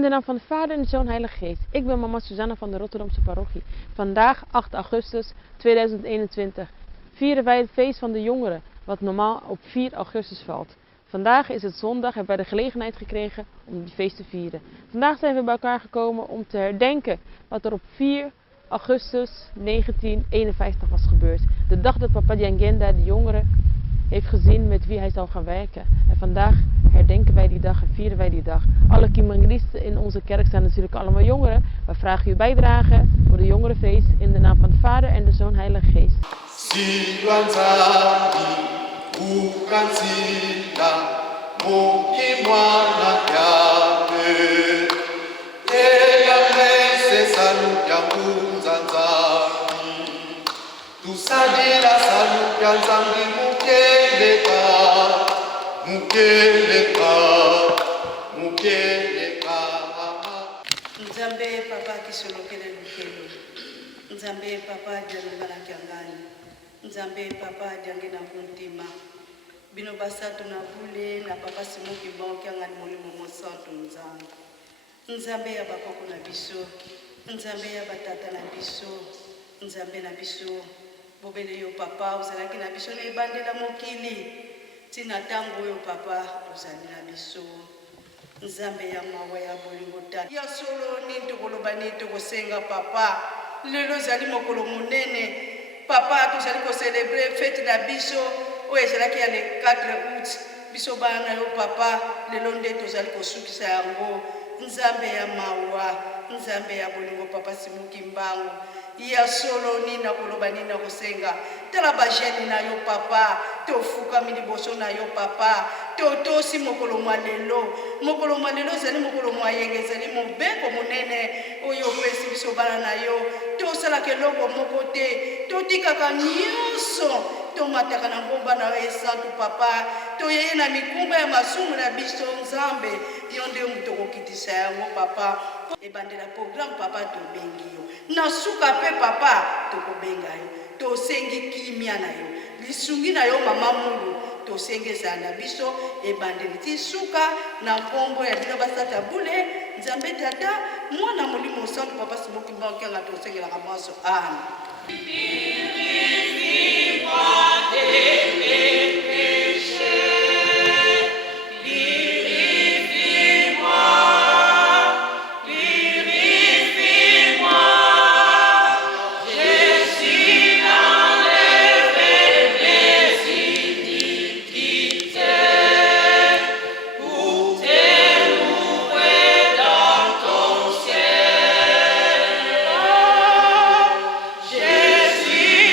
In de naam van de Vader en de Zoon en Heilige Geest. Ik ben mama Susanna van de Rotterdamse parochie. Vandaag, 8 augustus 2021, vieren wij het feest van de jongeren, wat normaal op 4 augustus valt. Vandaag is het zondag en hebben wij de gelegenheid gekregen om die feest te vieren. Vandaag zijn we bij elkaar gekomen om te herdenken wat er op 4 augustus 1951 was gebeurd. De dag dat Papa Diangenda de jongeren heeft gezien met wie hij zou gaan werken. En vandaag herdenken wij die dag en vieren wij die dag. Alle Kimangristen in onze kerk zijn natuurlijk allemaal jongeren. We vragen uw bijdrage voor de jongerenfeest in de naam van de Vader en de Zoon Heilige Geest. Nzambe papa kisolokele lukelo. Nzambe papa diangana kiangani. Nzambe papa diangena kuntima. Bino basatu na bule na papa simuki bon kiangani molimo mosantu nzambe. Nzambe ya bakoko na biso. Nzambe ya batata na biso. Nzambe na biso. Bobele yo papa uzalaki na biso na ebandela mokili. Tina tango yo papa uzali na biso. Nzambe ya mawa ya bolingo tata ya solo ninto koloba nito kosenga papa lelo zali mokolo munene papa tozali ko célébrer fête na biso oyo ezalaki ya le 4 août biso bana yo papa lelo nde tozali kosukisa yango. Nzambe ya mawa nzambe ya bolingo papa simuki mbango ya solo nina koloba nina kosenga tala bajeni na yo papa tofukami liboso na yo papa totosi mokolo mwa lelo ezali mokolo mwa yenge ezali mobeko monene oyo opesi biso bana na yo tosalaka eloko moko te totikaka nyonso tomataka na ngomba na yo esantu papa toyeye na mikumba ya masumu na biso nzambe yo nde moto okokitisa yango papa ebandela programme papa tobengi yo na suka pe papa tokobenga yo tosengi kimia na yo lisungi na yo mama mungu tosengi ezala na biso ebandeli ti suka na nkombo ya dina basata bule nzambe tata mwana molimo santu papa simuki mbango kianga tosengelaka mwaso amen. Jésus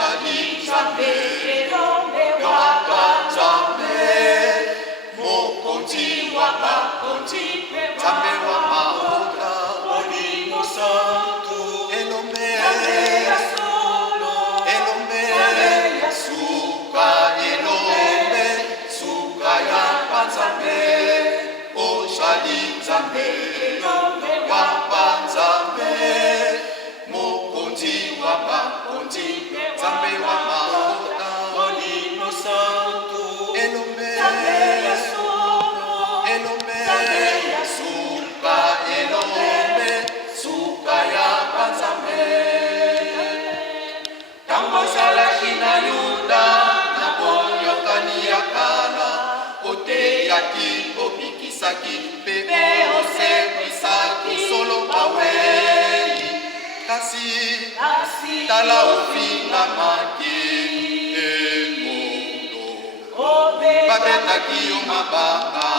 oshali nzambe wabanzambe mokonzi wa bakonzi nzambe wa maoka molimo santu elombe elombe suka elombe suka ya banzambe oshali nzambe wabanzambe mokonzi wa bakonzi nzambe wa maoka molimo santu elombe elombe suka elombe suka ya banzambe tango ozalaki na yuda na boyokani ya kala oteyaki obikisaki mpe osekwisaki solo bawei kasi tala ofingamaki emondo babetaki yo mabanga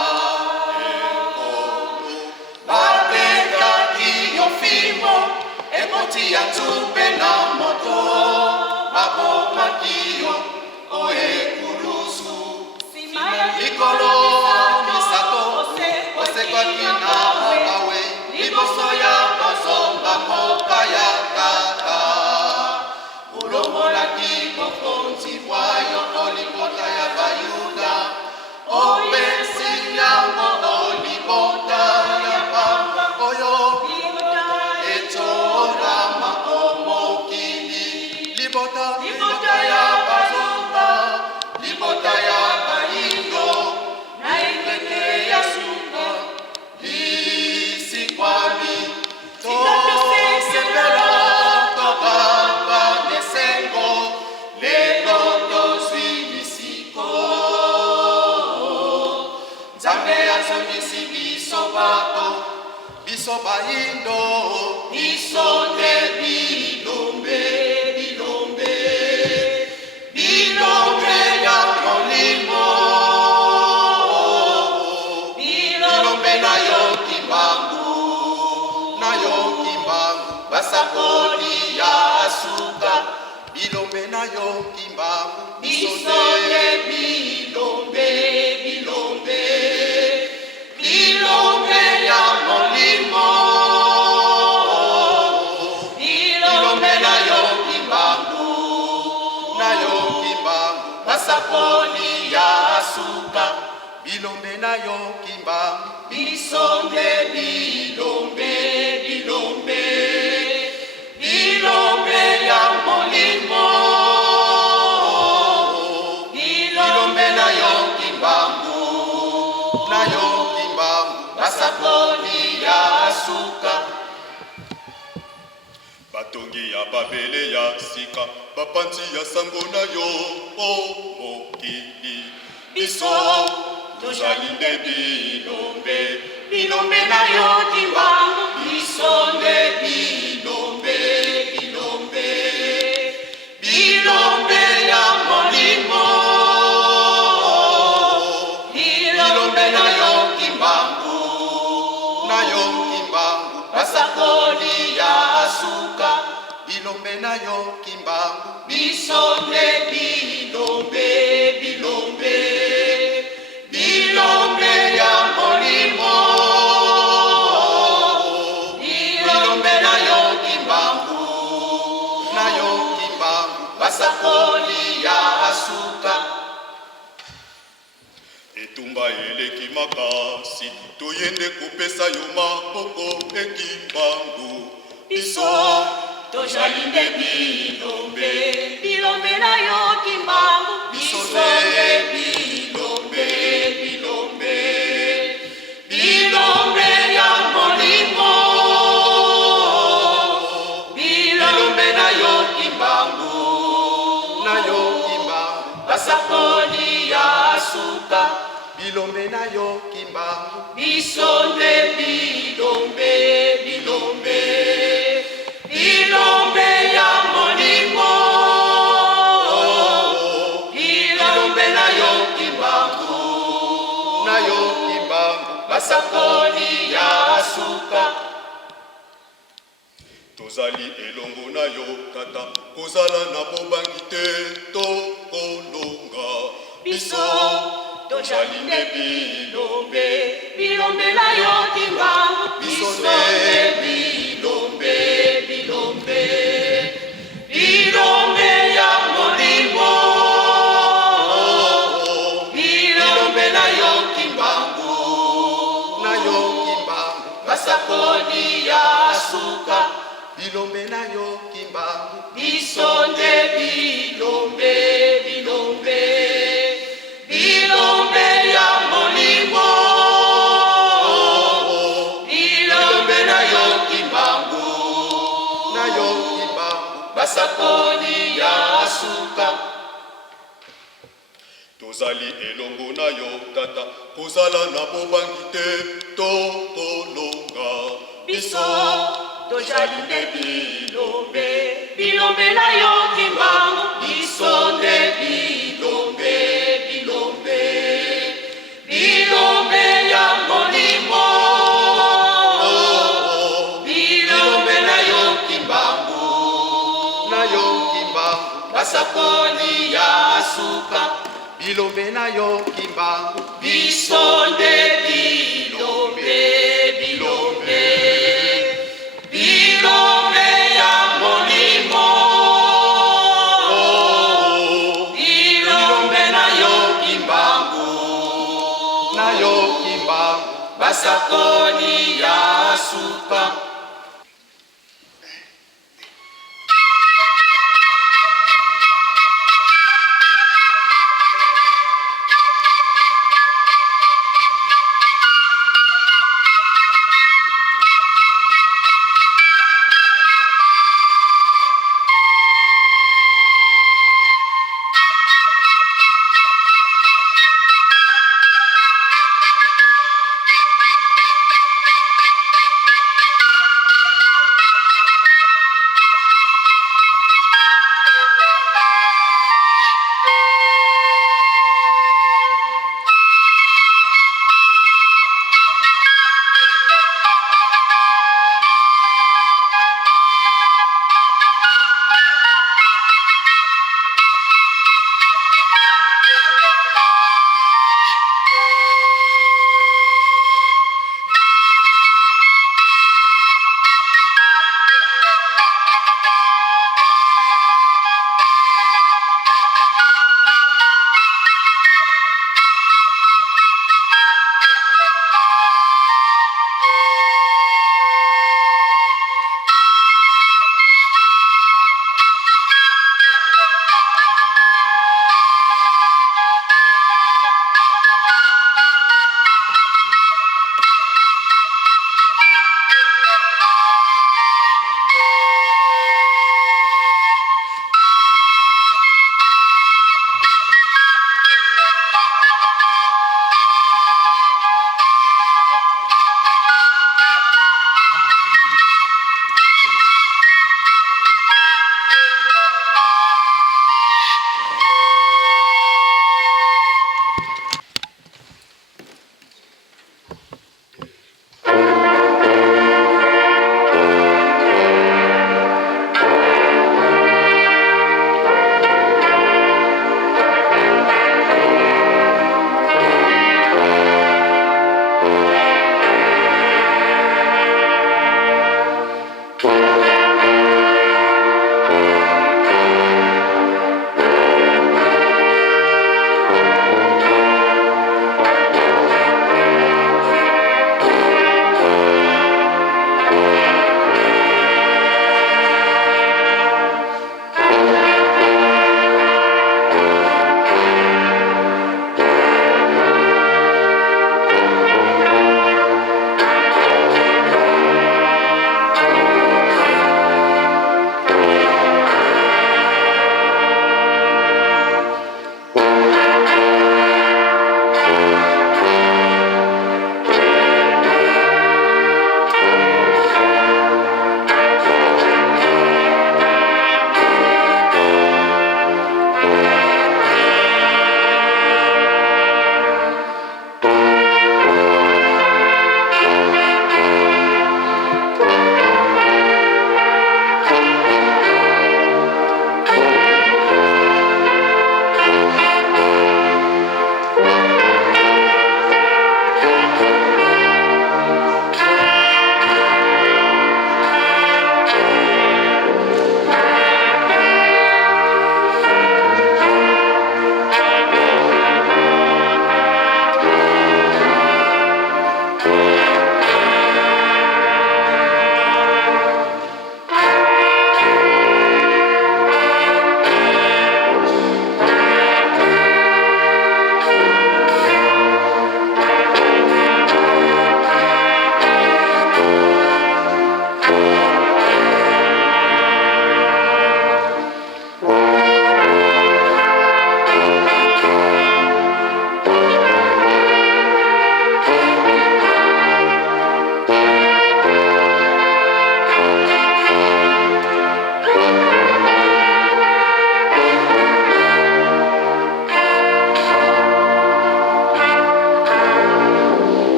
emondo babetaki yo fimbo ekoti ya nzube na moto babomaki yo oekulusu likolo misato osekwaki na bawe liboso ya kozonga mboka ya tata olongolaki bokonzi bwayo olibota ya bayuda opesi yango olibota ya pamba oyo etorama omokili libota ya bazonga libota ya bayindo na ekeke ya sunga isikwami tosepela tokamba nesengo lelo tozwi lisiko nzambe azongisi biso bato biso bayindo biso nde bilombe bilombe bilombe ya molimo bilombe na yo kimbangu basakoli ya suka bilombe na yo kimbangu bisone bilombe bilombe bilombe ya molimo bilombe na yo kimbangu basakoli ya suka bilombe na yo kimbangu bisone bilombe bilombe bilombe ya molimo bilombe na yo kimbangu basakoli ya suka batongi ya babele ya sika bapanzi ya sango na yo o mokili biso tozali nde bilombe bilombe na yo kimbangu biso nde bilombe bilombe bilombe ya molimo bilombe na yo kimbangu basakoli ya suka bilombe na yo kimbangu biso nde bilombe bilombe bilombe ya molimo bilombe na yo kimbangu basakoli ya suka etumba eleki makasi toyende kopesa yo maboko ekimbangu biso tozali nde bilombe bilombe na yo kimbangu biso nde bilombe bilombe bilombe ya molimo bilombe na yo kimbangu basakoli ya suka bilombe na yo kimbangu biso nde bilombe bilombe bilombe ya molimo bilombe na yo kimbangu basakoli ya suka tozali elongo na yo tata kozala na bobangi te tokolonga biso tozali nde bilombe bilombe na yo kimbangu biso nde bilombe bilombe bilombe ya molimo bilombe na yo kimbangu basakoli ya suka bilombe na yo kimbangu biso nde bilombe bilombe bilombe ya molimo bilombe na yo kimbangu basakoli ya suka tozali elongo na yo tata kozala na bobangi te tokolonga biso tozali nde bilombe bilombe na yo kimbangu biso nde bilombe bilombe bilombe ya molimo bilombe na yo kimbangu basakoli ya suka bilombe na yo kimbangu biso nde bilombe bilombe bilombe ya molimo bilombe na yo kimbangu basakoli ya suka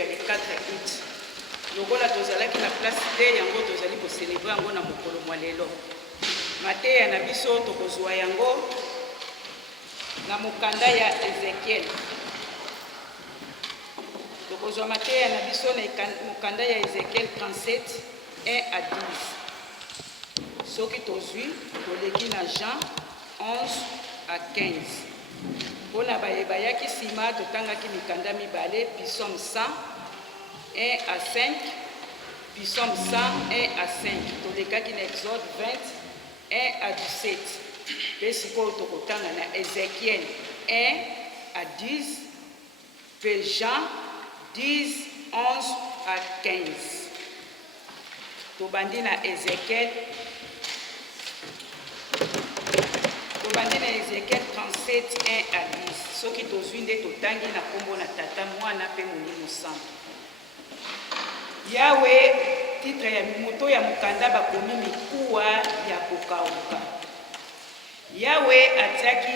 ya le 4 août lokola tozalaki na place te yango tozali kocelebre yango na mokolo mwa lelo. Mateya na biso tokozwa yango na mokanda ya Ezekiel. Tokozwa mateya na biso na mokanda ya Ezekiel 37 1 à 10. Soki tozwi toleki na Jean 11 à 15. Mpona bayebaki nsima totangaki mikanda mibale, Psaume 100 1 à 5, Psaume 100 1 à 5. Tolekaki na Exode 20 1 à 17. Mpe sikoyo tokotanga na Ezekiel 1 à 10, mpe Jean 10 11 à 15. Tobandi na Ezekiel 37 1 à 10. Soki tozwi nde totangi na kombo na Tata Mwana mpe Molimo Santo. Yawe, titre ya moto ya mokanda bakomi mikuwa ya kokauka. Yawe atiaki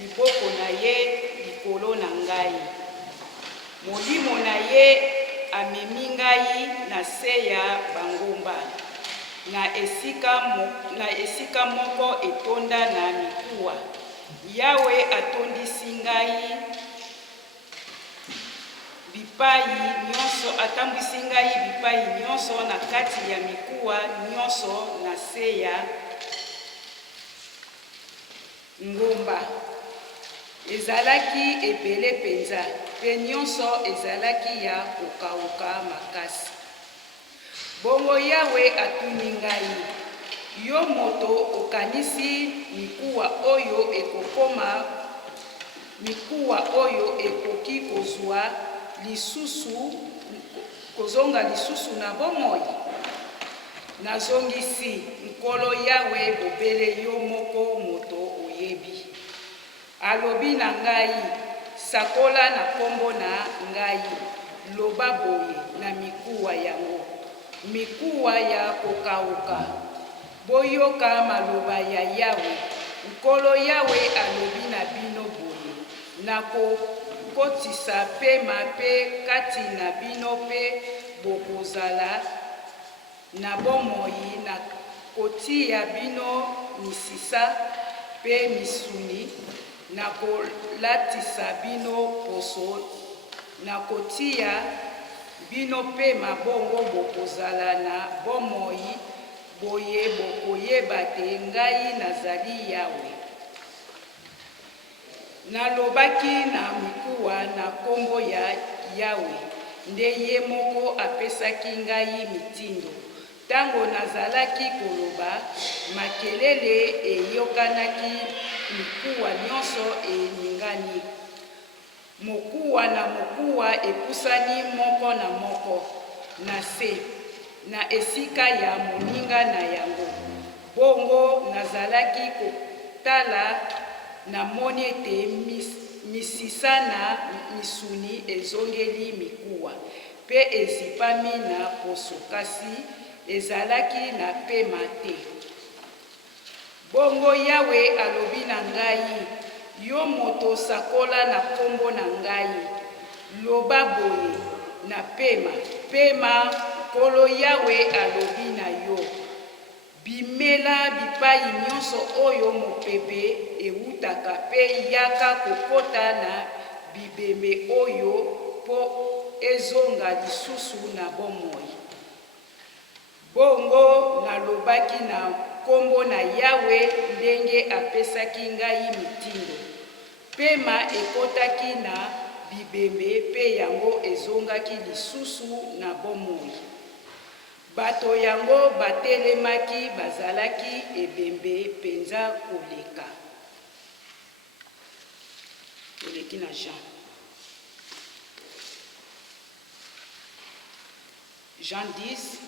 liboko na ye likolo na ngai. Molimo na ye amemi ngai na se ya bangomba. Na esika moko etonda na mikuwa. Yawe atondisi ngai bipai nyonso, atambwisi ngai bipai nyonso na kati ya mikuwa nyonso na se ya ngomba. Ezalaki ebele penza, pe nyonso ezalaki ya kokauka makasi. Bongo Yawe atuni ngai, yo moto okanisi mikuwa oyo ekokoma, mikuwa oyo ekoki kozwa lisusu, kozonga lisusu na bomoi. Nazongisi, nkolo Yawe bobele yo moko moto oyebi. Alobi na ngai, sakola na kombo na ngai, loba boye na mikuwa yango, mikuwa ya kokauka. Boyoka maloba ya Yawe, nkolo Yawe alobi na bino boye, nakokotisa pema pe kati na bino pe bokozala na bomoi, na kotia bino misisa pe misuni, na kolatisa bino poso, na kotia bino pe mabongo bokozala na bomoi, boye bokoyeba te ngai nazali Yawe. Nalobaki na mikuwa na kombo ya Yawe, nde ye moko apesaki ngai mitindo. Tango nazalaki koloba, makelele eyokanaki, mikuwa nyonso eningani. Mokuwa na mokuwa epusani moko na moko na se, na esika ya moninga na yango. Bongo nazalaki kotala, namoni ete misisa na misuni ezongeli mikuwa, pe ezipami na poso, kasi ezalaki na pema te. Bongo Yawe alobi na ngai, yo moto sakola na kombo na ngai, loba boye na pema, pema nkolo Yawe alobi na yo. Bimela bipai nyonso oyo mopepe eutaka, pe yaka kokota na bibembe oyo po ezonga lisusu na bomoi. Bongo nalobaki na kombo na Yawe ndenge apesaki ngai mitindo. Pema ekotaki na bibembe pe yango ezongaki lisusu na bomoi. Bato yango batelemaki bazalaki ebembe penza koleka. Toleki na Jean 10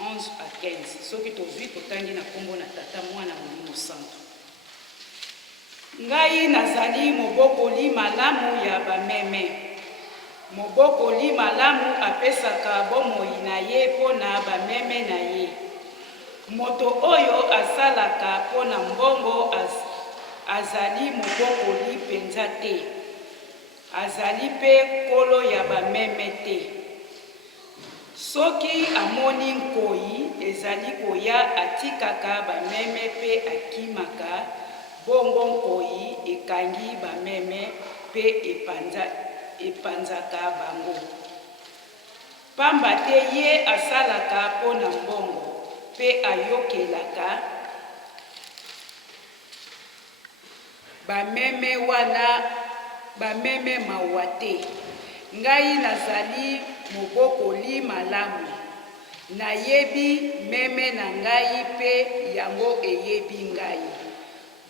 11 à 15. Soki tozwi totangi na kombo na Tata Mwana Molimo Santo. Ngai nazali mobokoli malamu ya bameme. Mobokoli malamu apesaka bomoi na ye pona bameme na ye. Moto oyo asalaka pona mbongo azali mobokoli penza te. azali mpe nkolo ya bameme te. Soki amoni nkoi ezali koya atikaka bameme mpe akimaka, bongo nkoi ekangi bameme mpe epanzaka bango. Pamba te ye asalaka mpo na mbongo mpe ayokelaka bameme wana bameme mawa te. Ngai nazali mobokoli malamu, nayebi meme na ngai mpe yango eyebi ngai.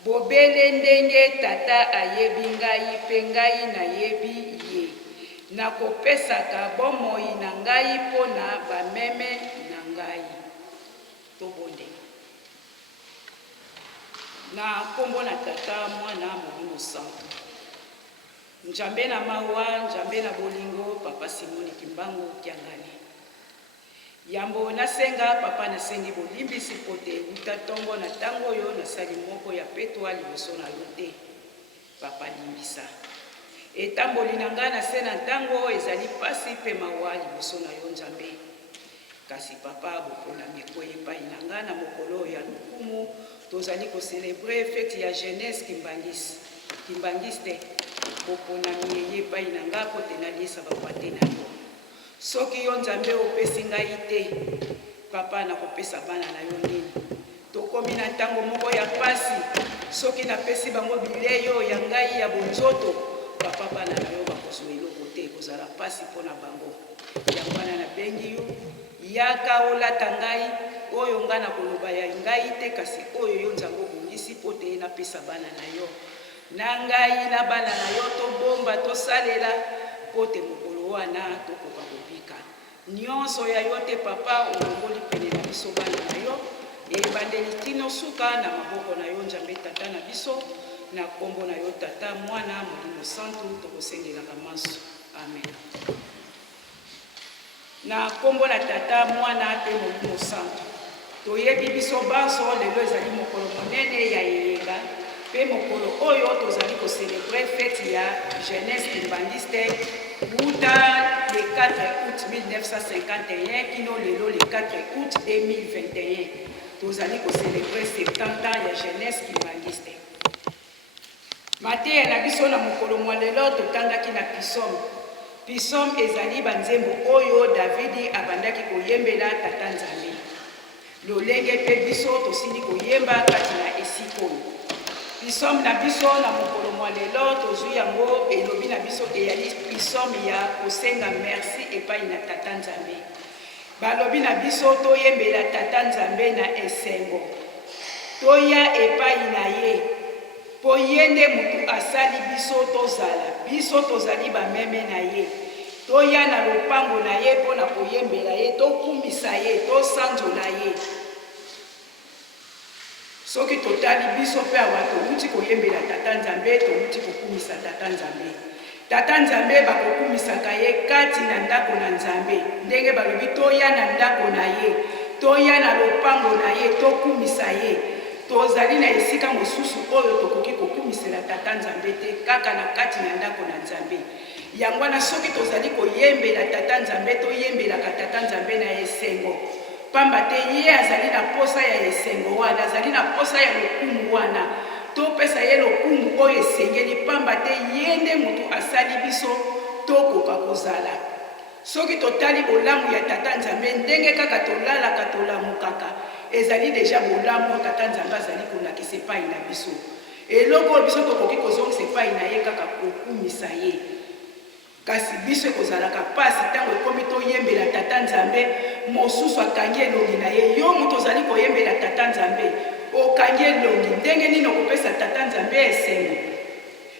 Bobele ndenge tata ayebi ngai mpe ngai nayebi ye. Nakopesaka bomoi na ngai mpo na bameme na ngai. Tobonde. Na kombo na tata mwana Molimo Santo. Nzambe na mawa, nzambe na bolingo, papa Simoni Kimbangu Kiangani. Yambo nasenga papa nasengi bolimbisi pote utatongo na tango yo nasali moko ya petwa liboso na lote. Papa limbisa. Etamboli nanga na sena tango ezali pasi pe mawa liboso na yo nzambe. Kasi papa bokola mikoye pa inanga na mokolo ya lukumu tozali ko célébrer fête ya jeunesse kimbangiste. Bopona miyeye pa inanga pote na liesa bapate na yo. Soki yo nzambe opesi ngai te, papa nakopesa bana na yo nini? Tokomi na ntango moko ya pasi, soki napesi bango bileyo ya ngai ya bonzoto, papa bana na yo bakozwa eloko te, kozala pasi mpo na bango. Yango wana nabengi yo, yaka olata ngai, oyo nga na koloba ya ngai te, kasi oyo yo nzambe obongisi po te napesa bana na yo. Na ngai na bana na yo tobomba tosalela, po te mokolo wana tokoka kobika. Nyonso ya yo te papa olongoli pene na biso bana na yo, ebandeli tino suka na maboko na yo nzambe tata na biso, na kombo na yo tata mwana Molimo Santo tokosengelaka maso. Amen. Na kombo na tata mwana pe Molimo Santo. Toyebi biso banso lelo ezali mokolo monene ya yeyenga, pe mokolo oyo tozali ko célébrer fête ya jeunesse kimbangiste Bouta le 4 août 1951 kino lelo le 4 août 2021. Tozali ko célébrer 70 ans ya jeunesse kimbangiste. Mateya na biso na mokolo mwa lelo totandaki na Psaume. Psaume ezali banzembo oyo Davidi abandaki koyembela tata Nzambe. Lolenge pe biso tosili koyemba kati na esiko. Psaume na biso na mokolo mwa lelo tozwi yango elobi na biso eyali psaume ya kosenga merci epai na tata Nzambe. Balobi na biso toyembela tata Nzambe na esengo. Toya epai na ye. Po yende mutu asali biso tozali bameme na ye. Toya na lopango na ye po na koyembela ye, tokumisa ye, tosanzola ye. Soki totali biso pe awa touti koyembela tata Nzambe, touti kokumisa tata Nzambe. Tata Nzambe bakokumisaka ye kati na ndako na Nzambe. Ndenge balobi toya na ndako na ye, toya na lopango na ye, tokumisa ye. Tozali na esika mosusu oyo tokoki kokumisela tata Nzambe te, kaka na kati na ndako na Nzambe. Yango wana soki tozali koyembela tata Nzambe, toyembelaka tata Nzambe na esengo. Pamba te ye azali na posa ya esengo wana, azali na posa ya lokumu wana. Topesa ye lokumu oyo esengeli, pamba te ye nde mutu asali biso tokoka kozala. Soki totali bolamu ya tata Nzambe ndenge kaka tolalaka tolamukaka, ezali deja bolamu tata Nzambe azali kolakisa epai na biso. Eloko biso tokoki kozongisa epai na ye kaka kokumisa ye. Kasi biso ekozalaka pasi ntango ekomi toyembela tata Nzambe, mosusu akangi elongi na ye. Yo mutu ozali koyembela tata Nzambe, okangi elongi ndenge nini okopesa tata Nzambe esengo.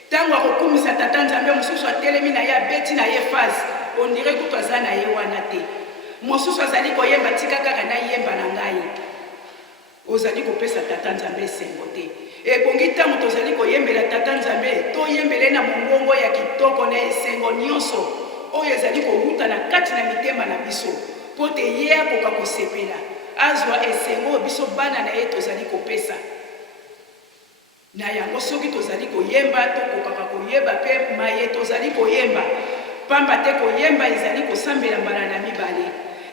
Ntango akokumisa tata Nzambe, mosusu atelemi na ye abeti na ye fasi, ondire kutu aza na ye wana te. Mosusu azali koyemba tika kaka na yemba na ngai, ozali kopesa tata Nzambe esengo te. Ebongi ntango tozali koyembela tata Nzambe, toyembele na mongongo ya kitoko na esengo nyonso oyo ezali kowuta na kati na mitema na biso, po te ye akoka kosepela azwa esengo biso bana na ye tozali kopesa. na yango soki tozali koyemba tokokaka koyeba pe maye tozali koyemba pamba te koyemba ezali kosambela mbala na mibale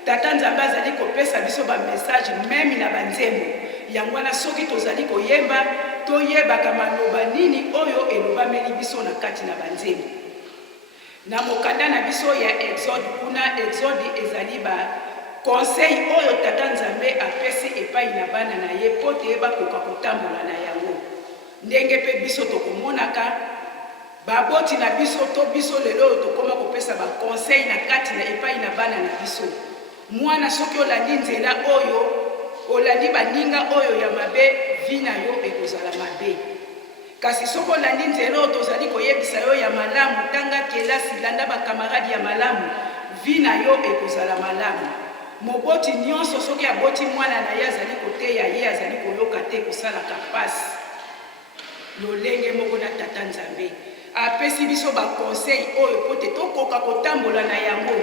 tata nzambe azali kopesa biso bamessage meme na banzembo yango wana soki tozali koyemba toyebaka maloba nini oyo elobameli biso na kati na banzembo na mokanda na biso ya exode kuna exode ezali conseil oyo tata nzambe apesi epai na bana na ye po te bakoka kotambola na yango ndenge pe biso tokomonaka baboti na biso to biso lelo oyo tokoma kopesa baconseil na kati na epai na bana na biso mwana soki olandi nzela oyo olandi baninga oyo ya mabe vi na yo ekozala mabe kasi soki olandi nzela oyo tozali koyebisa yo ya malamu tanga kelasi landa bakamaradi ya malamu vi na yo ekozala malamu moboti nyonso soki aboti mwana na ye azali koteya ye azali koyoka te kosalaka pasi lolenge moko na tata nzambe apesi biso baconseil oyo po te tokoka kotambola na yango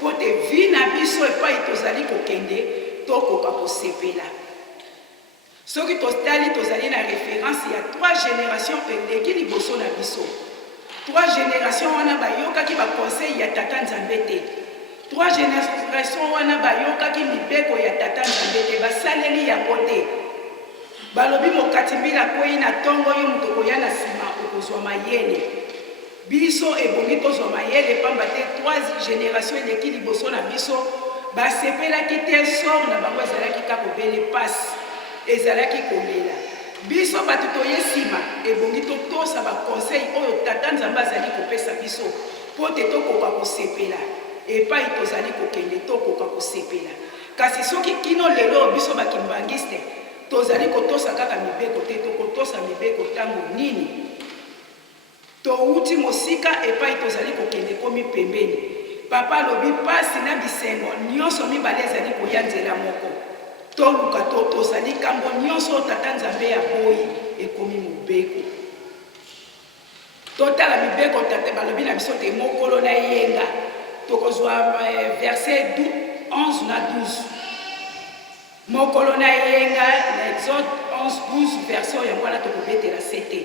po te vi na biso epai tozali kokende tokoka kosepela soki totali tozali na référence ya 3 générations eleki liboso na biso 3 générations wana bayokaki baconseil ya tata nzambe te 3 générations wana bayokaki mibeko ya tata nzambe te basaleli yango te balobi mokati mbila kwei na ntongo yo moto koya na nsima okozwa mayele biso ebongi tozwa mayele pamba te 3 génération eleki liboso na biso basepelaki te sor na bango ezalaki kaka kobele pasi ezalaki kolela biso bato toye nsima ebongi totosa baconseil oyo tata nzambe azali kopesa biso po te tokoka kosepela epai tozali kokende tokoka kosepela kasi soki kino lelo biso bakimbangiste tozali kotosa kaka mibeko te tokotosa mibeko ntango nini touti mosika epai tozali kokende komi pembeni papa alobi pasi na bisengo nyonso mibale ezali koya nzela moko toluka tozali kambo nyonso tata nzambe ya boyi ekomi mobeko totala mibeko tata balobi na biso te mokolo na yenga tokozwa verset 11 na 12 mokolo na yenga na exode 11-12 verset yango wana tokobetela 7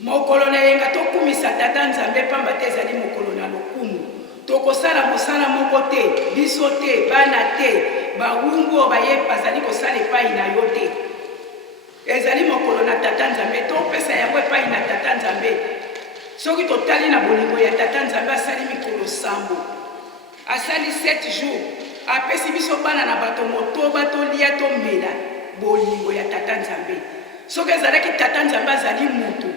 mokolo na yenga tokumisa tata nzambe pamba te ezali mokolo na lokumu tokosala mosala moko te biso te bana te bawungu oyo bazali kosala epai na yo te ezali mokolo na tata nzambe topesa yango epai na tata nzambe soki totali na bolingo ya tata nzambe asali mikolo sambo asali 7 jours apesi biso bana na bato motoba tolia tomela bolingo ya tata nzambe soki ezalaki tata nzambe azali mutu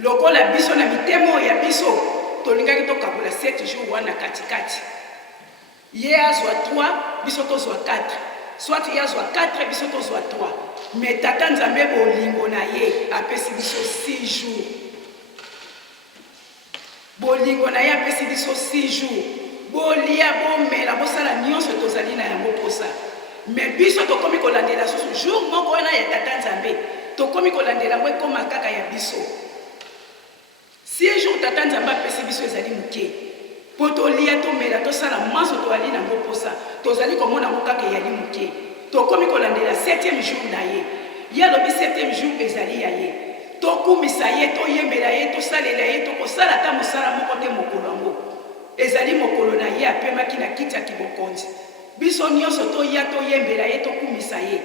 lokola biso na mitemo ya biso tolingaki tokabola 7 jours wana katikati ye azwa 3 biso tozwa 4 soit ye azwa 4 biso tozwa 3 mais tata nzambe bolingo na ye apesi biso 6 jours bolingo na ye apesi biso 6 jours bolia bomela bosala nyonso tozali na yango posa mais biso tokomi kolandela susu jour moko wana ya tata nzambe tokomi kolandela yango ekoma kaka ya biso 6 jours tata nzambe apesi biso ezali moke po tolia tomela tosala manso toali nango posa tozali komona yango kaka eyali moke tokomi kolandela 7e jour na ye ye alobi 7e jour ezali ya ye tokumisa ye toyembela ye tosalela ye tokosala ata mosala moko te mokolo yango ezali mokolo na ye apemaki na kiti ya kibokonzi biso nyonso toya toyembela ye tokumisa ye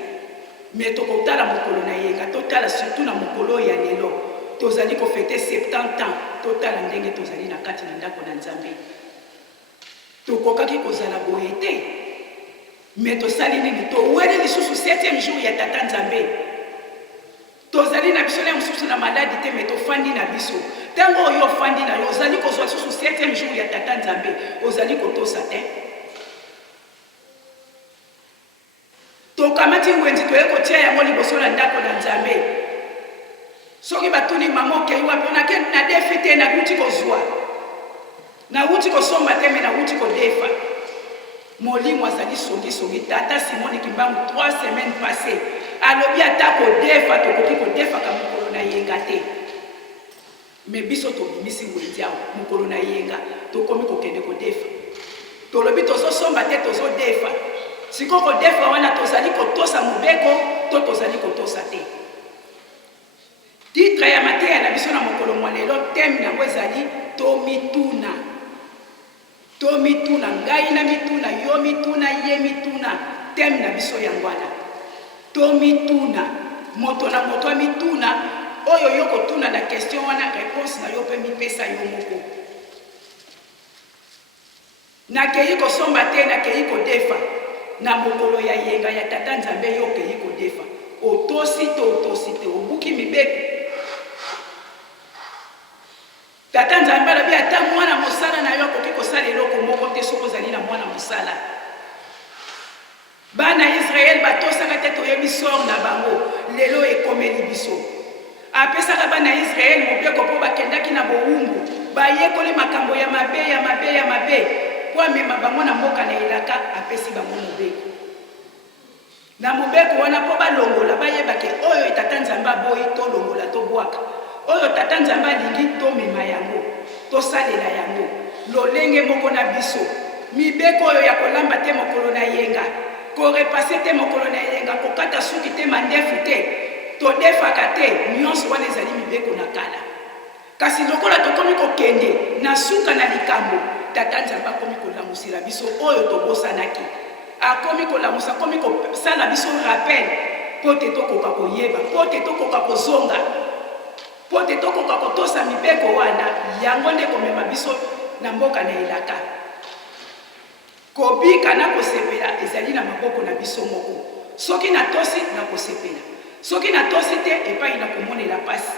me tokotala mokolo na yenga totala surtout na mokolo ya lelo tozali kofete 70 ans totala ndenge tozali na kati na ndako na nzambe tokokaki kozala boye te me tosali nini toweli lisusu 7e jour ya tata nzambe tozali na biso le mosusu na maladi te me tofandi na biso ntango oyo ofandi na yo ozali kozwa lisusu 7e jour ya tata nzambe ozali kotosa te tokamati ngwenzi toye kotia yango liboso na ndako na nzambe soki batuni mama okei wapi onake na defi te nakuti kozwa nauti kosomba te me nauti kodefa molimo azali songisongi tata simoni kimbangu 3 semaines passé alobi ata kodefa tokoki kodefaka mokolo na yenga te me biso tobimisi ngwenzi awa mokolo na yenga tokomi kokende kodefa tolobi tozosomba te tozodefa siko kodefa wana tozali kotosa mobeko to tozali kotosa te titre titre ya mateya na biso na mokolo mwa lelo thème nango ezali tomituna. Tomituna, ngai na mituna, yo mituna, ye mituna. Thème na biso yango wana. Tomituna, moto na moto a mituna, oyo yo kotuna na question wana réponse na yo pe mipesa yo moko. Nakei kosomba te, nakei kodefa na mokolo ya yenga ya tata nzambe yo kei kodefa. Otosi te, obuki mibeko. Tata nzambe alabi ata mwana mosala na yo koki kosala eloko moko te soko ozali na mwana mosala. Bana Israël batosaka te toyebi sor na bango lelo ekomeli biso. Apesaka bana Israël mobeko mpo bakendaki na bowumbu bayekoli makambo ya mabe po amema bango na mboka na elaka apesi bango mobeko. Na mobeko wana po balongola bayebake oyo tata nzambe aboyi tolongola tobwaka. Oyo tata nzambe alingi tomema yango tosalela yango lolenge moko na biso. Mibeko oyo ya kolamba te mokolo na yenga, korepase te mokolo na yenga, kokata suki te mandefu te, todefaka te, nyonso wana ezali mibeko na kala. Kasi lokola tokomi kokende na suka na likambo, tata nzambe akomi kolamusela biso oyo tobosanaki. Akomi kolamusa, akomi kosala biso rappel po te tokoka koyeba, po te tokoka kozonga, po te tokoka kotosa mibeko wana, yango nde komema biso na mboka na elaka. Kobika na kosepela ezali na maboko na biso moko. Soki na tosi na kosepela, soki na tosi te epai na komonela pasi.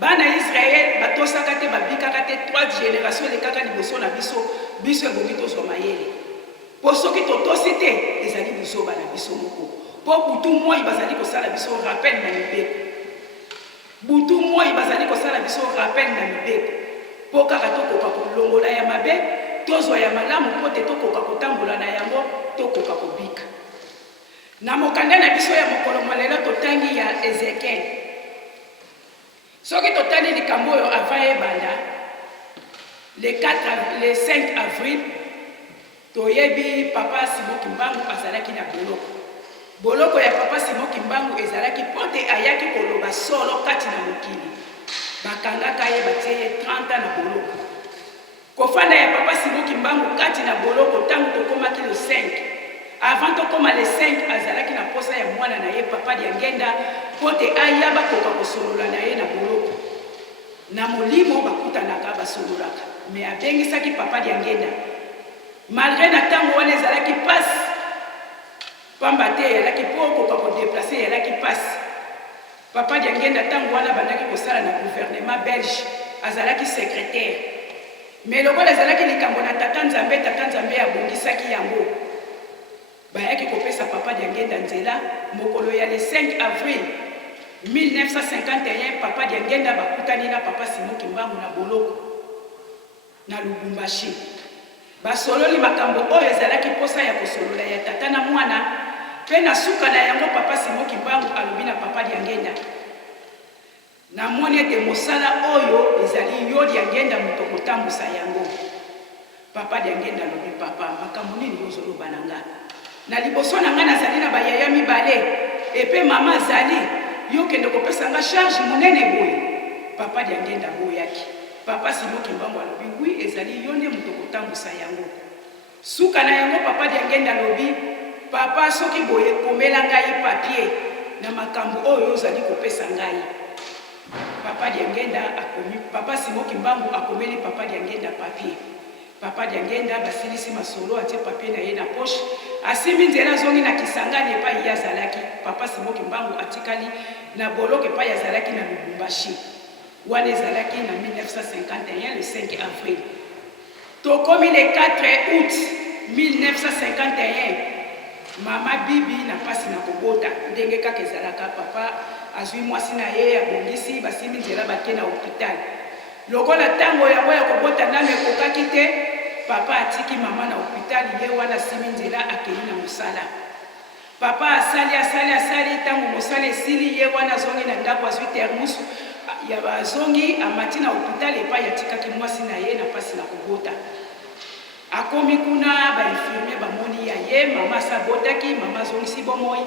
Bana Israël batosaka te, babikaka te, 3 générations elekaka liboso na biso ebongi tozwa mayele. Po soki totosi te ezali buzoba na biso moko. Po butu moi bazali kosala biso rappel na mibeko. Butu moi bazali kosala biso rappel na mibeko. Po kaka tokoka kolongola ya mabe, tozwa ya malamu po te tokoka kotambola na yango, tokoka kobika. Na mokanda na biso ya mokolo mwalela totangi ya Ezekiel. Soki totali likambo oyo avant ebanda, le 5 avril, toyebi papa Simon Kimbangu azalaki na boloko. Boloko ya papa Simon Kimbangu ezalaki pote ayaki koloba solo kati na mokili. Bakangaka ye batie 30 na boloko. Kofanda ya papa Simon Kimbangu kati na boloko tangu tokomaki le 5. Avant tokoma le 5 azalaki na posa ya mwana na ye papa Diangenda pote ayaba koka kosolola na ye na boloko. Na molimo bakutanaka basololaka. Me abengisaki papa Diangenda. Malgré na tango wana ezalaki pasi, pamba te yalaki po koka kodeplace yalaki pasi. Papa Diangenda tango wana bandaki kosala na gouvernement belge, azalaki secrétaire. Mais lokola ezalaki likambo na tata nzambe abongisaki yango. Bayaki kopesa papa Diangenda nzela mokolo ya le 5 avril 1951 papa Diangenda bakutani na papa Simon Kimbangu na boloko na Lubumbashi. Basololi makambo oyo ezalaki posa ya kosolola ya tata na mwana, pe na suka na yango papa Simon Kimbangu alobi na papa Diangenda. Na moni ete mosala oyo ezali yo Diangenda moto kotambusa yango. Papa Diangenda alobi papa makambo nini yozoloba na nga? Na liboso na nga nazali na bayaya mibale, epe mama azali yo kende kopesa nga charge monene boye. Papa Diangenda boyaki. Papa Simon Kimbangu alobi oui ezali yo nde moto kotambusa yango. Suka na yango papa Diangenda alobi papa soki boye komela ngai papier na makambo oyo ozali kopesa ngai. Papa Diangenda akomi, papa Simon Kimbangu akomeli papa Diangenda papier. Papa Diangenda basilisi masolo atie papier na ye na poche, asimi nzela zongi na Kisangani epai ya zalaki. Papa Simon Kimbangu atikali na boloko epai ya zalaki na Lubumbashi. Wana ezalaki na 1951 le 5 avril. Tokomi le 4 août 1951. Mama Bibi na pasi na kobota ndenge kaka ezalaka. Papa azwi mwasi na ye abongisi basimi nzela bake na hôpital. Lokola tango yango ya kobota nano ekokaki te, papa atiki mama na hôpital ye wana simi nzela akei na mosala. Papa asali tango mosala esili ye wana zongi na ndako azwi termus ya bazongi amati na hôpital epai atikaki mwasi na ye na pasi na kobota. Akomi kuna ba infirmier bamoni ya ye mama sabotaki mama zongisi bomoi.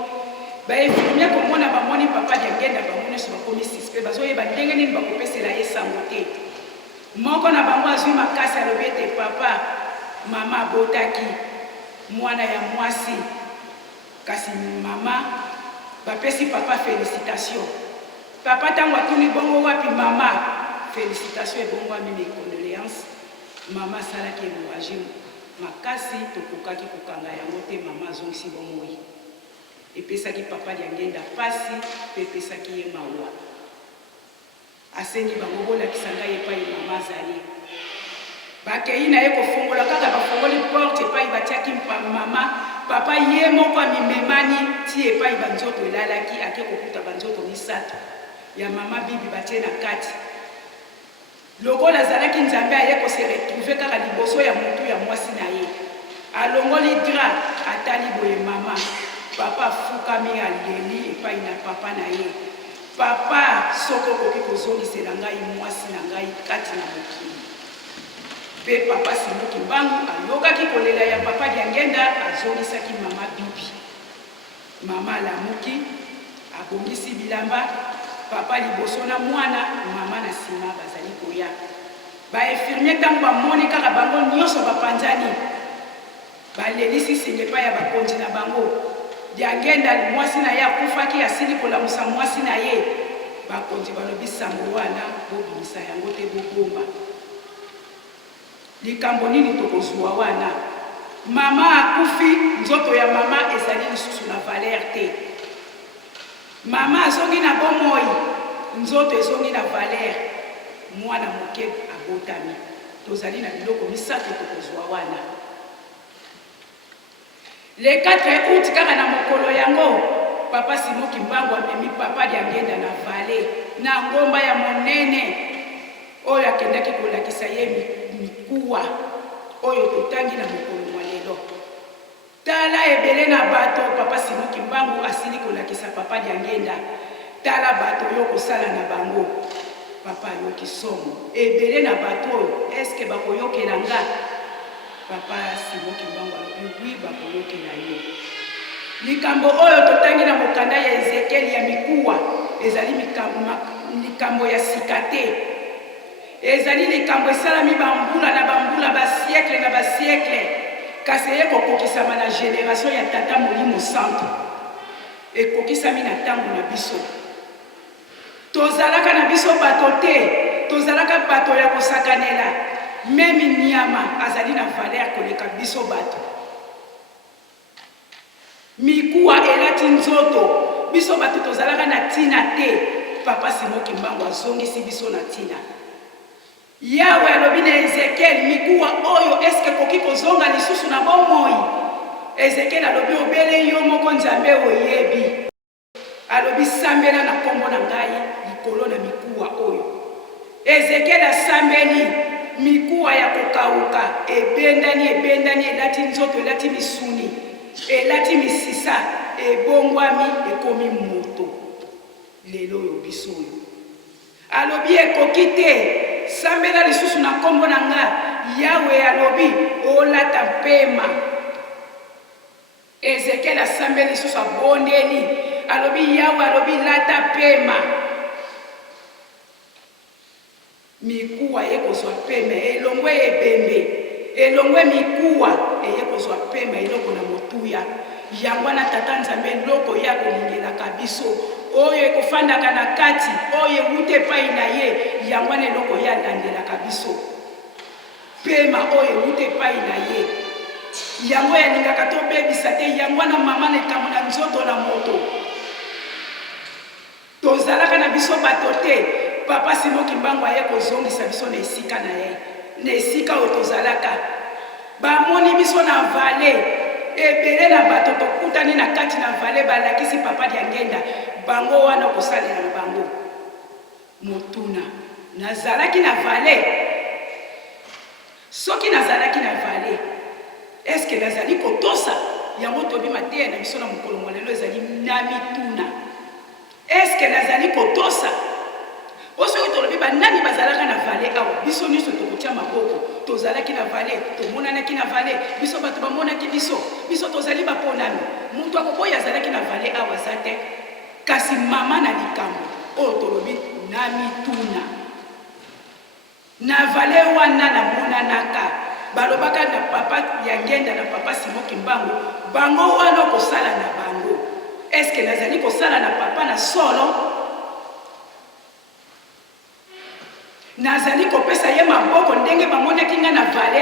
bainfirmier komona bamoni papa Diangenda bango nyonso bakomi suspect bazoyeba ndenge nini bakopesela ye sango te. Moko na bango azwi makasi alobi ete papa mama abotaki mwana ya mwasi kasi mama bapesi papa félicitation. Papa ntango atuni bongo wapi mama félicitation ebongwami mes condoléances. Mama asalaki hémorragie makasi tokokaki kokanga yango te mama azongisi bomoi. Epesaki papa Diangenda pasi mpe epesaki ye mawa. Asengi bango bolakisa ngai epai mama azali. Bakei na ye kofongola kaka bafongoli porte epai batiaki mama papa ye moko amimemani ti epai banzoto elalaki ake kokuta banzoto misato ya mama bibi batie na kati. Lokola azalaki nzambe aye kose retrouve kaka liboso ya mutu ya mwasi na ye. Alongoli dra atali boye mama. Papa fukami aleli epai na papa na ye. Papa soko koki kozongisela ngai mwasi na ngai kati na mokili. Pe papa Simoki Mbangu alokaki kolela ya papa Diangenda azongisaki mama bibi. Mama alamuki abongisi bilamba papa liboso na mwana mama na sima bazali koya. Ba infirmier tango bamoni kaka bango nyonso bapanzani. Balelisi singepa ya bakonzi na bango. Diangenda mwasi na ye akufaki asili kolamusa mwasi na ye. Bakonzi balobi sango wana bobimisa yango te bobomba. Likambo nini tokozwa wana? Mama akufi nzoto ya mama ezali lisusu na valeur te. Mama azongi na bomoi nzoto ezongi na valeur. Mwana moke abotami. Tozali na biloko misato tokozwa wana. Le 4 août kaka na mokolo yango papa Simoki Mbangu amemi papa Diangenda na vale na ngomba ya monene oyo akendaki kolakisa ye mikuwa oyo totangi na mokolo mwa lelo. Tala ebele na bato papa Simoki Mbangu asili kolakisa papa Diangenda. Tala bato yo kosala na bango papa yoki somo ebele na bato oyo eske bakoyokela nga? Papa Simoki Mbangu alobi bakoyokela yo. Likambo oyo totangi na mokanda ya Ezekiel ya mikuwa ezali likambo ya sikate. Ezali likambo esalami bambula na bambula basiècle na basiècle kasi ekokokisama na génération ya tata Molimo Santo. Ekokisami na ntango na biso. Tozalaka na biso bato te, tozalaka bato ya kosakanela. Memi nyama azali na valeur koleka biso bato. Mikuwa elati nzoto biso bato tozalaka na tina te. Papa Simoki Mbangu azongisi biso na tina. Yawe alobi na Ezekiel mikuwa oyo eske koki kozonga lisusu na bomoi? Ezekiel alobi obele yo moko nzambe oyebi. Alobi sambela na kombo na ngai likolo na mikuwa oyo. Ezekiel asambeli mikuwa ya kokauka ebendani elati nzoto elati misuni elati misisa ebongwami ekomi moto lelo oyo biso oyo. Alobi ekoki te sambela lisusu na kombo na nga. Yawe alobi olata pema. Ezekiel asambeli lisusu abondeli alobi Yawe alobi lata pema. Mikuwa ekozwa pema elongwe ebembe elongwe mikuwa ekozwa pema eloko na motuya yango na tata nzambe eloko ya kolingelaka biso oyo ekofandaka na kati oyo ewute epai na ye yango na eloko ya landelaka biso pema oyo ewute epai na ye yango yalingaka tobebisa te yango na mama na likambo na nzoto na moto. Tozalaka na biso bato te. Papa Simoki Mbangu aye kozongisa biso na esika na ye. Na esika oyo tozalaka bamoni biso na vale ebele na bato tokutani na kati na vale balakisi papa Diangenda bango wana kosalela na bango motuna. Nazalaki na vale. Soki nazalaki na vale eske nazali kotosa yango tobima te na biso na mokolo molelo ezali na mituna. Eske nazali kotosa Oso tolobi nani bazalaka na vale awa biso nyonso tokotia maboko tozalaki na vale tomonanaki na vale biso bato bamonaki biso biso tozali baponami mutu akoboya azalaki na vale awa aza te kasi mama na likambo oyo tolobi na mituna na vale wana namonanaka balobaka na papa ya ngenda na papa Simoki Mbangu bango wana kosala na bango eske nazali kosala na papa na solo nazali kopesa ye maboko ndenge bamonaki nga na vale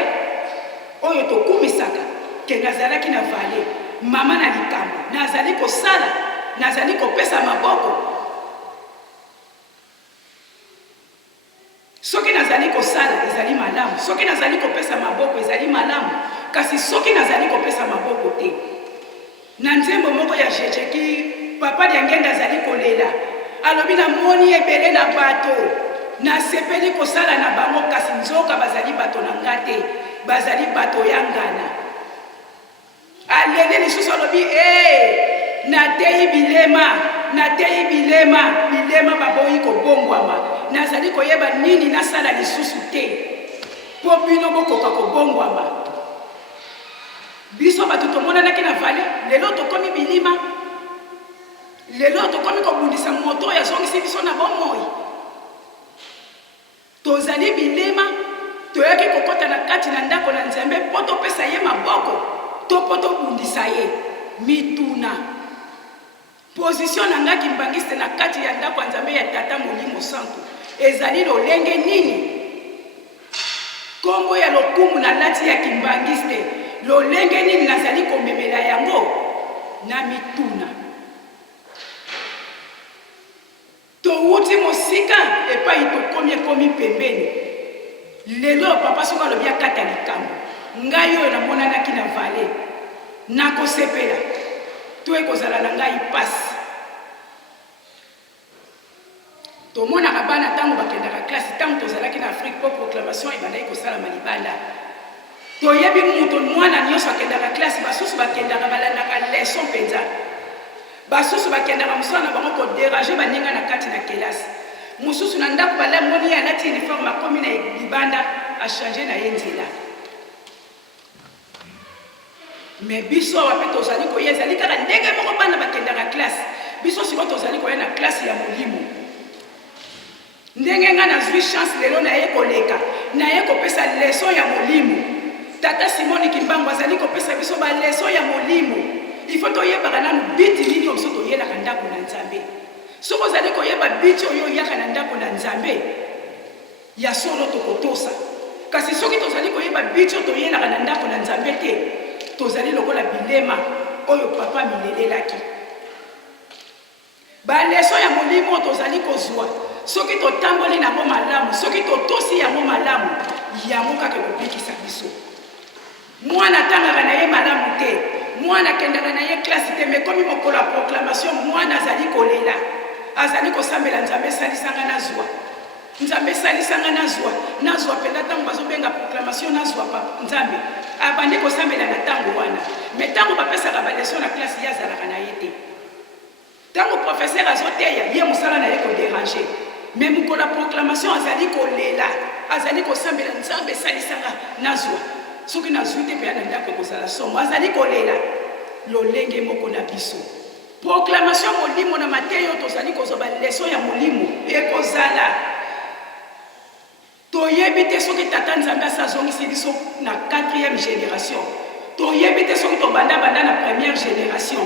oyo tokumisaka ke nazalaki na vale mama na likambo nazali kosala nazali kopesa maboko soki nazali kosala ezali malamu soki nazali kopesa maboko ezali malamu kasi soki nazali kopesa maboko te na nzembo moko ya jejeki papa ya ngenda azali kolela alobi namoni ebele na bato nasepeli kosala na bango kasi nzoka bazali bato na nga te bazali bato ya ngana alele lisusu alobi nateyi bilema baboyi kobongwama nazali koyeba nini nasala lisusu te po bino bokoka kobongwama biso bato tomonanaki na vale lelo tokomi bilima lelo tokomi kobundisa moto oyo azongisi biso na bomoi tozali bilema toyaki kokota na kati na ndako na Nzambe po topesa ye maboko to po tobundisa ye mituna position na ngaki mbangiste na kati ya ndako ya Nzambe ya Tata Molimo Santo ezali lolenge nini kombo ya lokumu na lati ya kimbangiste lolenge nini nazali komemela yango na mituna touti mosika epai tokomi pembeni lelo papa soka lobi akata likambo ngai oyo namonanaki na vale nakosepela to ekozala na ngai pasi tomonaka bana ntango bakendaka klase ntango tozalaki na Afrique po proclamation ebandaki kosalama libanda toyebi mutu mwana nyonso akendaka klase basusu bakendaka balandaka leson mpenza basusu bakendaka mosala na bango koderage baninga na kati na kelasi mosusu na ndako balamoni ye alati uniforme akomi na libanda achange na ye nzela me biso awa mpe tozali koya ezali kaka ndenge moko bana bakendaka klase biso sikoyo tozali koya na klase ya molimo ndenge nga nazwi chance lelo naye koleka naye kopesa leson ya molimo tata Simoni Kimbangu azali kopesa biso baleson ya molimo ifo toyebaka nanu biti nini oyo biso toyelaka ndako na Nzambe soki ozali koyeba biti oyo oyaka na ndako na Nzambe ya solo tokotosa kasi soki tozali koyeba biti oyo toyelaka na ndako na Nzambe te tozali lokola bilema oyo papa milelelaki baleson ya molimo tozali kozwa soki totamboli nango malamu soki totosi yango malamu yango kaka ekobikisa biso mwana atangaka na ye malamu te mwana akendaka na ye klase te me komi mokolo ya proclamation mwana azali kolela azali kosambela Nzambe esalisanga nazwa Nzambe esalisanga nazwa mpenza ntango bazobenga proclamation nazwa Nzambe abandi kosambela na ntango wana me ntango bapesaka baleson na klase ye azalaka na ye te ntango professeur azoteya ye mosala na ye koderange me mokolo ya proclamation azali kolela azali kosambela Nzambe esalisanga nazwa soki nazwi te mpe ya na ndako ekozala somo azali kolela lolenge moko na biso proclamation molimo na mateyo tozali kozwa baleson ya molimo ekozala toyebi te soki tata Nzambe asazongisi biso na 4e génération toyebi te soki tobanda na 1e génération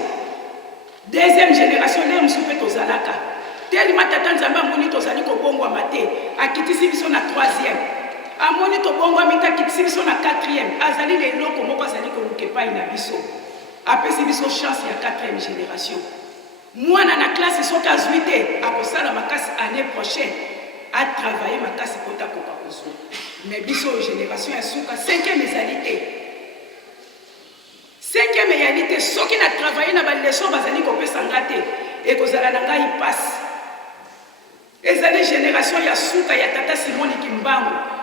2e génération lelo mosusu mpe tozalaka telima tata Nzambe amoni tozali kobongwama te akitisi biso na 3e amoni tobongwami te akitisi biso na 4e azali leloko moko azali koluka epai na biso apesi biso chance ya 4e génération mwana na klase soki azwi te akosala makasi année prochaine atravaille makasi po takoka kozwa me biso génération ya suka 5e ezali te 5e eyali te soki na travaille na baleson bazali kopesa nga te ekozala na ngai pasi ezali génération ya suka ya tata Simoni Kimbangu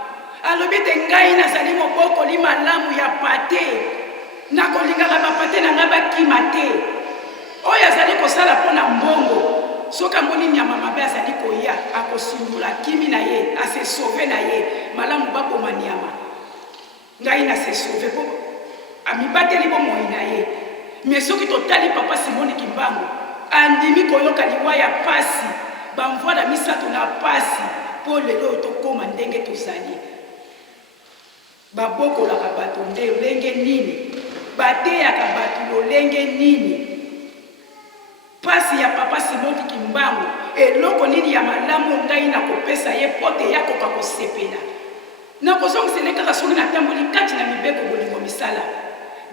alobi te ngai nazali mobokoli malamu ya pate nakolingaka bapate na ngai bakima te oyo azali kosala mpo na mbongo soki amoni nyama mabe azali koya akosundula kimi na ye ase sauve na ye malamu baboma nyama ngai na se sauve po amibateli bomoi na ye mais soki totali papa Simone Kimbangu andimi koyoka liwa ya pasi bamvwa na misato na pasi po lelo tokoma ndenge tozali babokolaka bato ndenge nini bateyaka bato lolenge nini pasi ya papa Simone Kimbangu eloko nini ya malamu ngai na kopesa ye pote yakoka kosepela na kozongisele kaka soki natamboli kati na mibeko bolingo misala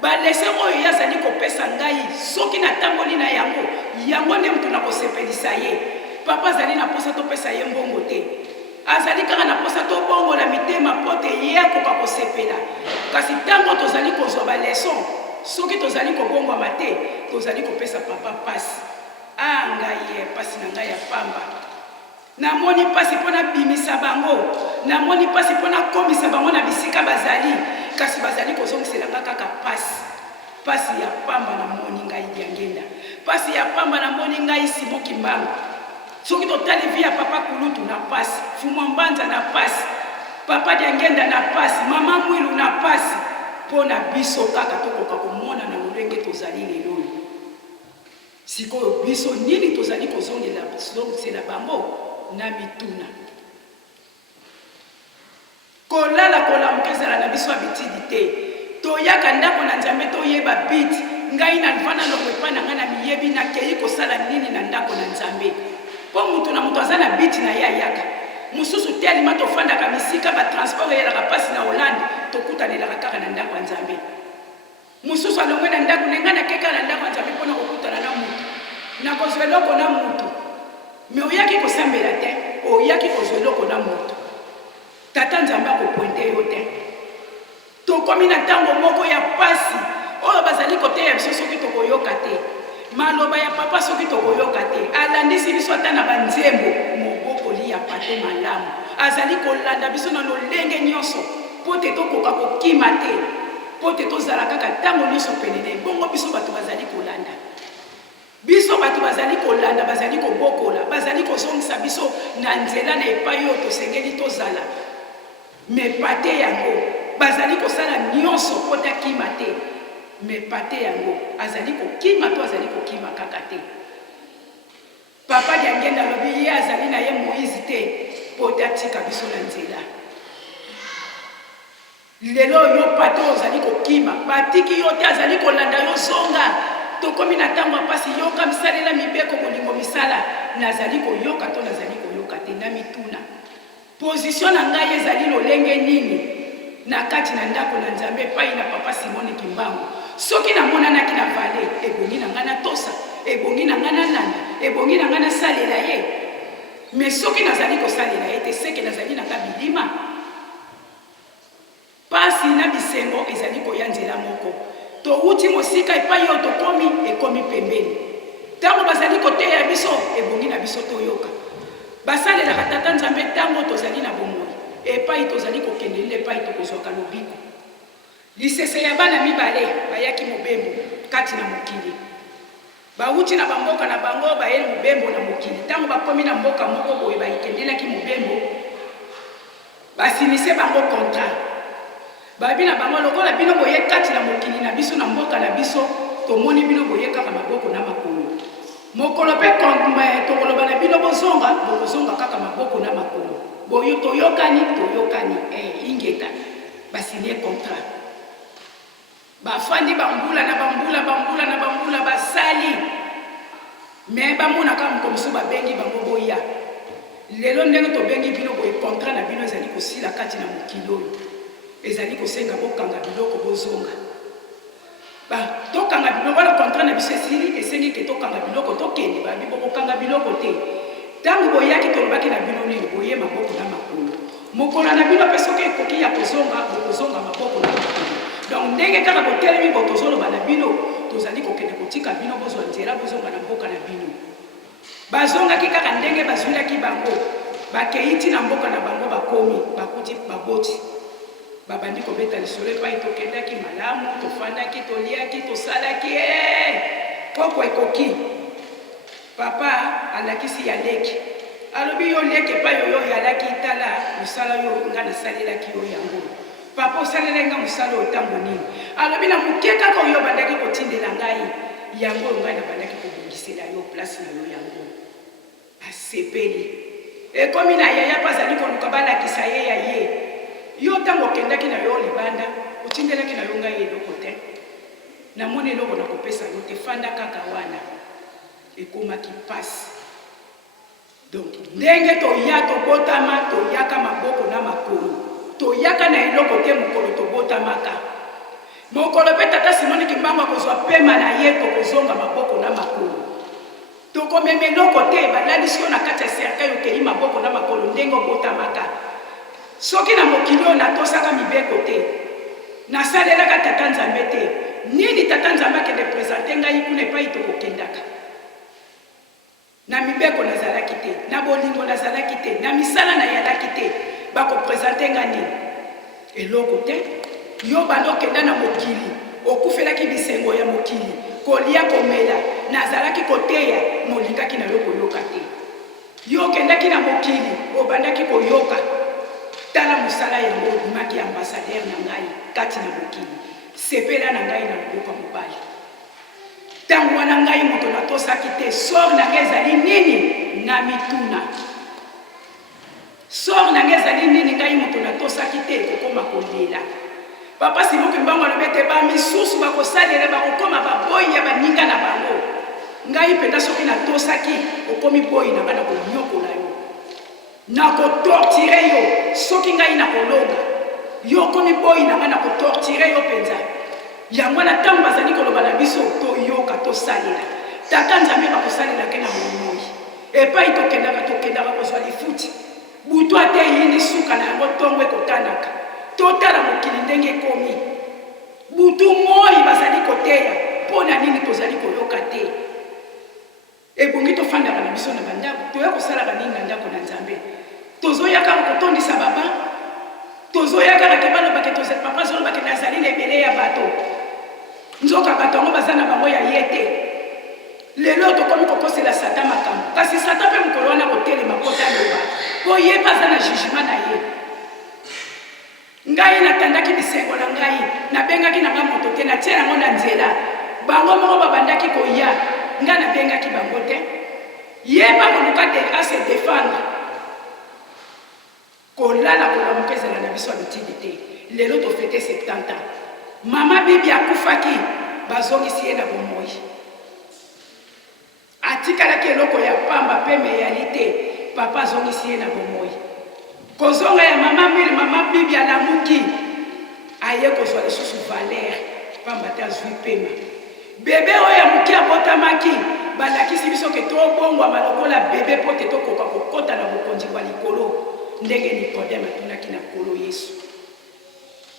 balese oyo yazali kopesa ngai soki natamboli na yango nde mutu na kosepelisa ye papa azali na posa topesa ye mbongo te azali kaka na posa tobongola mitema pote ye akoka kosepela kasi ntango tozali kozwa baleson soki tozali kobongwama te tozali kopesa papa pasi ngai ye pasi na ngai ya pamba namoni pasi mpona bimisa bango namoni pasi mpona komisa bango na bisika bazali kasi bazali kozongiselanga kaka pasi ya pamba namoni ngai Diangenda pasi ya pamba namoni ngai Simon Kimbangu soki totali vi ya papa Kulutu na pasi Fumwa Mbanza na pasi papa Diangenda na pasi mama Mwilu na pasi mpona biso kaka tokoka komona na lolenge tozali lelo sikoyo biso nini tozali kozongisela bango na mituna kolala kolamkezala na biso abitidi te toyaka ndako na Nzambe toyeba biti ngai na mvana longo epai na ngai na miyebi nakei kosala nini na ndako na Nzambe po mutu na mutu aza na biti na ye ayaka mosusu te alima tofandaka misika batransport eyelaka mpasi na Hollande tokutanelaka kaka na ndako ya Nzambe mosusu alongwe na ndako nengai nakeka na ndako ya Nzambe mpona kokutana na mutu nakozwa eloko na mutu me oyaki kosambela te oyaki kozwa eloko na mutu tata Nzambe akopointe yo te tokomi na ntango moko ya pasi oyo bazali koteya biso soki tokoyoka te maloba ya papa soki tokoyoka te alandisi biso ata na banzembo mobokoli ya pate malamu azali kolanda biso na lolenge nyonso po te tokoka kokima te po te tozala kaka ntango nyonso penene bongo biso bato bazali kolanda biso bato bazali kolanda bazali kobokola bazali kozongisa biso na nzela na epai oyo tosengeli tozala me pate yango bazali kosala nyonso po takima te me pate yango azali kokima to azali kokima kaka te papa Diangenda alobi ye azali na ye Moïse te po tatika biso na nzela lelo yo pate ozali kokima batiki yo te azali kolanda yo zonga tokomi na ntango ya pasi yoka misalela mibeko bolingo misala nazali koyoka to nazali koyoka te na mituna position na ngai ezali lolenge nini na kati na ndako na Nzambe epai na papa Simone Kimbangu soki namonanaki na vale ebongi na ngai na tosa ebongi na ngai na landa ebongi na ngai na salela ye me soki nazali kosalela ye te seke nazali na ngai bilima pasi na bisengo ezali koya nzela moko touti mosika epai oyo tokomi ekomi pembeni ntango bazali koteya biso ebongi na biso toyoka basalelaka tata Nzambe ntango tozali na bomoi epai tozali kokendeli epai tokozwaka lobiko lisese ya bana mibale bayaki mobembo kati na mokili bauti na bamboka na bango bayeli mobembo na mokili ntango bakomi na mboka moko boye bakendelaki mobembo basinise bango contrat babi na bango lokola bino boye kati na mokili na biso na mboka na biso tomoni bino boye kaka maboko na makolo mokolo pe tokoloba na bino bozonga kaka maboko na makolo boyo toyokani ingeta basinie contrat bafandi bambula na bambula basali me bamonaka mokomiso babengi bango boya lelo ndenge tobengi bino boye contrat na bino ezali kosila kati na mokili oyo ezali kosenga bokanga biloko bozonga tokanga biloko wana contrat na biso esili esengi ke tokanga biloko tokende babi bokokanga biloko te ntango boyaki tolobaki na bino nini boye maboko na makolo mokolo na bino mpe soki ekoki ya kozonga bokozonga maboko na makolo donc ndenge kaka botelemi botozoloba na bino tozali kokende kotika bino bozwa nzela bozonga na mboka na bino bazongaki kaka ndenge bazwilaki bango bakei ntina mboka na bango bakomi bakuti baboti babandi kobeta lisolo epai tokendaki malamu tofandaki toliaki tosalaki poko ekoki papa alakisi ya leki alobi yo leki epai oyo yalaki tala mosala yo nga nasalelaki yo yango papa osalela nga mosala oyo ntango nini alobi na moke kaka oyo bandaki kotindela ngai yango ngai na bandaki kobongisela yo place na yo yango asepeli ekomi na yaya mpe azali koluka balakisa ye ya ye yo ntango okendaki na yo libanda otindelaki na yo ngai eloko te namoni eloko na kopesa yo te fanda kaka wana ekomaki mpasi donc ndenge toya tobotama toyaka maboko na makolo toyaka na eloko te mokolo tobotamaka mokolo mpe tata Simoni Kimbangu akozwa pema na ye tokozonga maboko na makolo tokomema eloko te balalisi yo na kati ya cercueil okei maboko na makolo ndenge obotamaka soki na mokili oyo natosaka mibeko te nasalelaka tata Nzambe te nini tata Nzambe akende présente ngai kuna epai tokokendaka na mibeko nazalaki te na bolingo nazalaki te na misala nayalaki te bakoprésente nga nini eloko te yo bando okenda na mokili okufelaki bisengo ya mokili kolia komela nazalaki koteya molingaki na yo koyoka te yo okendaki na mokili obandaki koyoka tala mosala yango obimaki ambassadeur na ngai kati na mokili sepela na ngai na loboko mobali ntango wana ngai moto natosaki te sor na ngai ezali nini na mituna sor na ngai ezali nini ngai moto natosaki te kokoma kolela papa Simon Kimbangu alobi ete bamisusu bakosalela bakokoma baboyi ya baninga na bango ngai mpenza soki natosaki okomi boyi na ngai na konyokola yo na kotortire yo soki ngai na kolonga yo okomi boyi na ngai na kotortire yo mpenza yango na ntango bazali koloba na biso toyoka tosalela tata Nzambe bakosalelake na bomoi epai tokendaka kozwa lifuti butu ate yini suka na yango ntongo ekotanaka totala mokili ndenge ekomi butu moi bazali koteya mpo na nini tozali koyoka te ebongi tofandaka na biso na bandako toya kosalaka nini na ndako na Nzambe tozoyaka kotondisa baba tozoyaka ke balobake papa zolobake nazali na ebele ya bato nzoka bato yango baza na bango ya ye te lelo tokomi kokosela satan makambo kasi satan mpe mokolo wana kotelema kota loba mpo ye mpe aza na jugement na ye ngai natandaki bisengo na ngai nabengaki na ngai moto te natie yango na nzela bango moko babandaki koya ngai nabengaki bango te ye bakoluka ase défendre kolala kolamuka ezala na biso abitidi te lelo tofete 70 ans mama bibi akufaki bazongisi ye na bomoi atikalaki eloko ya pamba mpe meyali te papa azongisi ye na bomoi kozonga ya mama bibi alamuki aye kozwa lisusu valeur pamba te azwi pema bebe oyo ya moki abotamaki balakisi biso ke tobongwama lokola bebe mpo te tokoka kokota na bokonzi bwa likolo ndenge Nikodeme atunaki na nkolo Yesu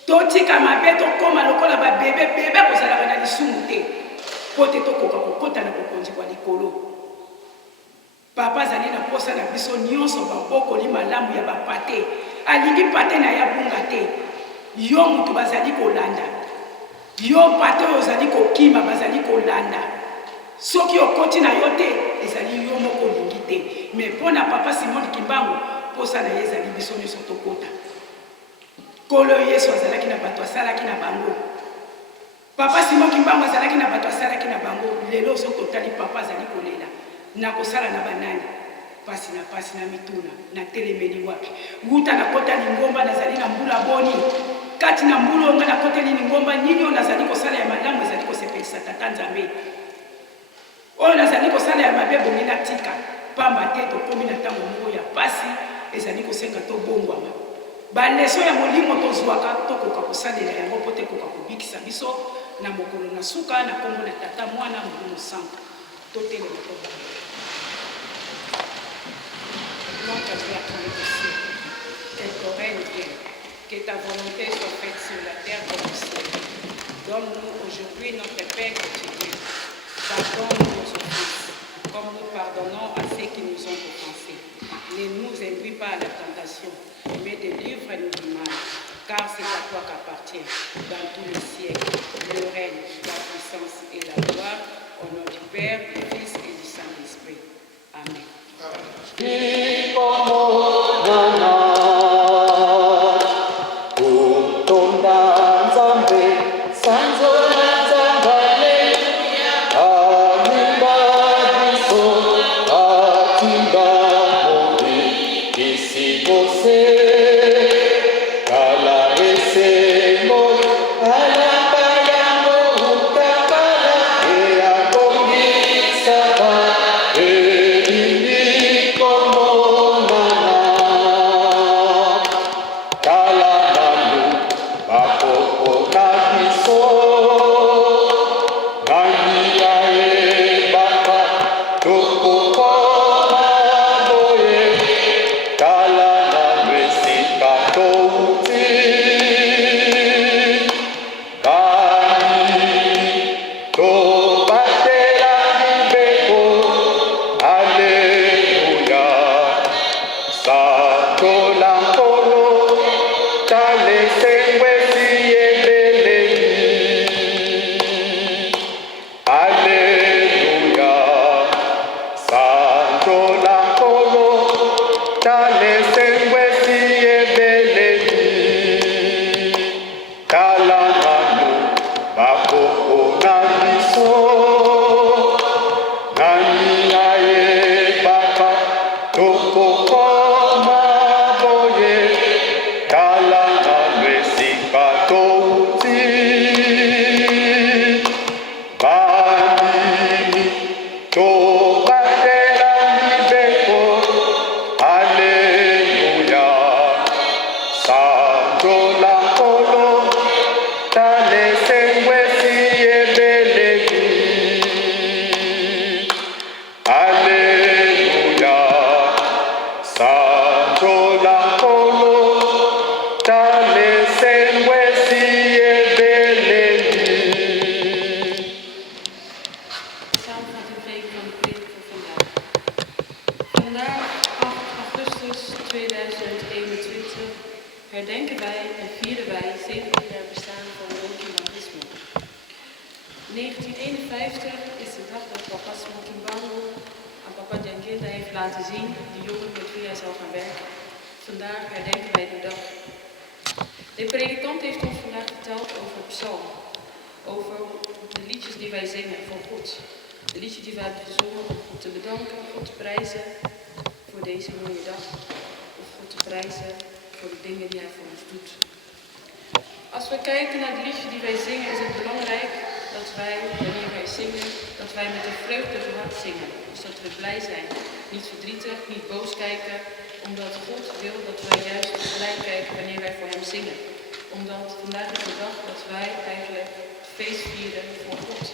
totika mabe tokoma lokola babebe bebe kozalaka na lisumu te mpo te tokoka kokota na bokonzi bwa likolo papa azali na posa na biso nyonso babokoli malamu ya bapate alingi pate na ya bunga te yo mutu bazali kolanda yo pate oyo ozali kokima bazali kolanda soki okoti na yo te ezali yo moko olingi te me mpo na papa Simon Kimbangu posa na ye ezali biso nyonso tokota kolo Yesu azalaki na bato asalaki na bango papa Simon Kimbangu azalaki na bato asalaki na bango lelo soki totali papa azali kolela na kosala na banani pasi na mituna na telemeli wapi wuta na kota lingomba nazali na mbula boni kati na mbula onga na kota lingomba nini nazali kosala ya malamu ezali kosepelisa tata Nzambe oyo nazali kosala ya mabe bongi na tika pamba te tokomi na ntango moko ya pasi ezali kosenga tobongwama baleso ya molimo tozwaka tokoka kosalela yango mpo te koka kobikisa biso na mokolo na suka na kombo na tata mwana molimo sango totelema tobanga. Notre Père qui es au ciel, que ton règne vienne, que ta volonté soit faite sur la terre comme au ciel. Donne-nous aujourd'hui notre pain quotidien. Pardonne-nous nos offenses, comme nous pardonnons à ceux qui nous ont offensés. Ne nous induis pas à la tentation, mais délivre-nous du mal, car c'est à toi qu'appartient, dans tous les siècles, le règne, la puissance et la gloire, au nom du Père, du Fils et du Saint-Esprit. Amen. Hallelujah. 2021 herdenken wij en vieren wij 70 jaar bestaan van Lokimbangisme. 1951 is de dag dat papa Smokimbangu aan papa Jangenda heeft laten zien de jongen met wie hij zou gaan werken. Vandaag herdenken wij die dag. De predikant heeft ons vandaag verteld over het psalm, over de liedjes die wij zingen voor God. De liedjes die wij hebben gezongen om God te bedanken, God te prijzen voor deze mooie dag. Of God te prijzen voor de dingen die hij voor ons doet. Als we kijken naar de liedjes die wij zingen, is het belangrijk dat wij, wanneer wij zingen, dat wij met een vreugdig hart zingen. Dus dat we blij zijn. Niet verdrietig, niet boos kijken, omdat God wil dat wij juist blij kijken wanneer wij voor hem zingen. Omdat vandaag is de dag dat wij eigenlijk feest vieren voor God.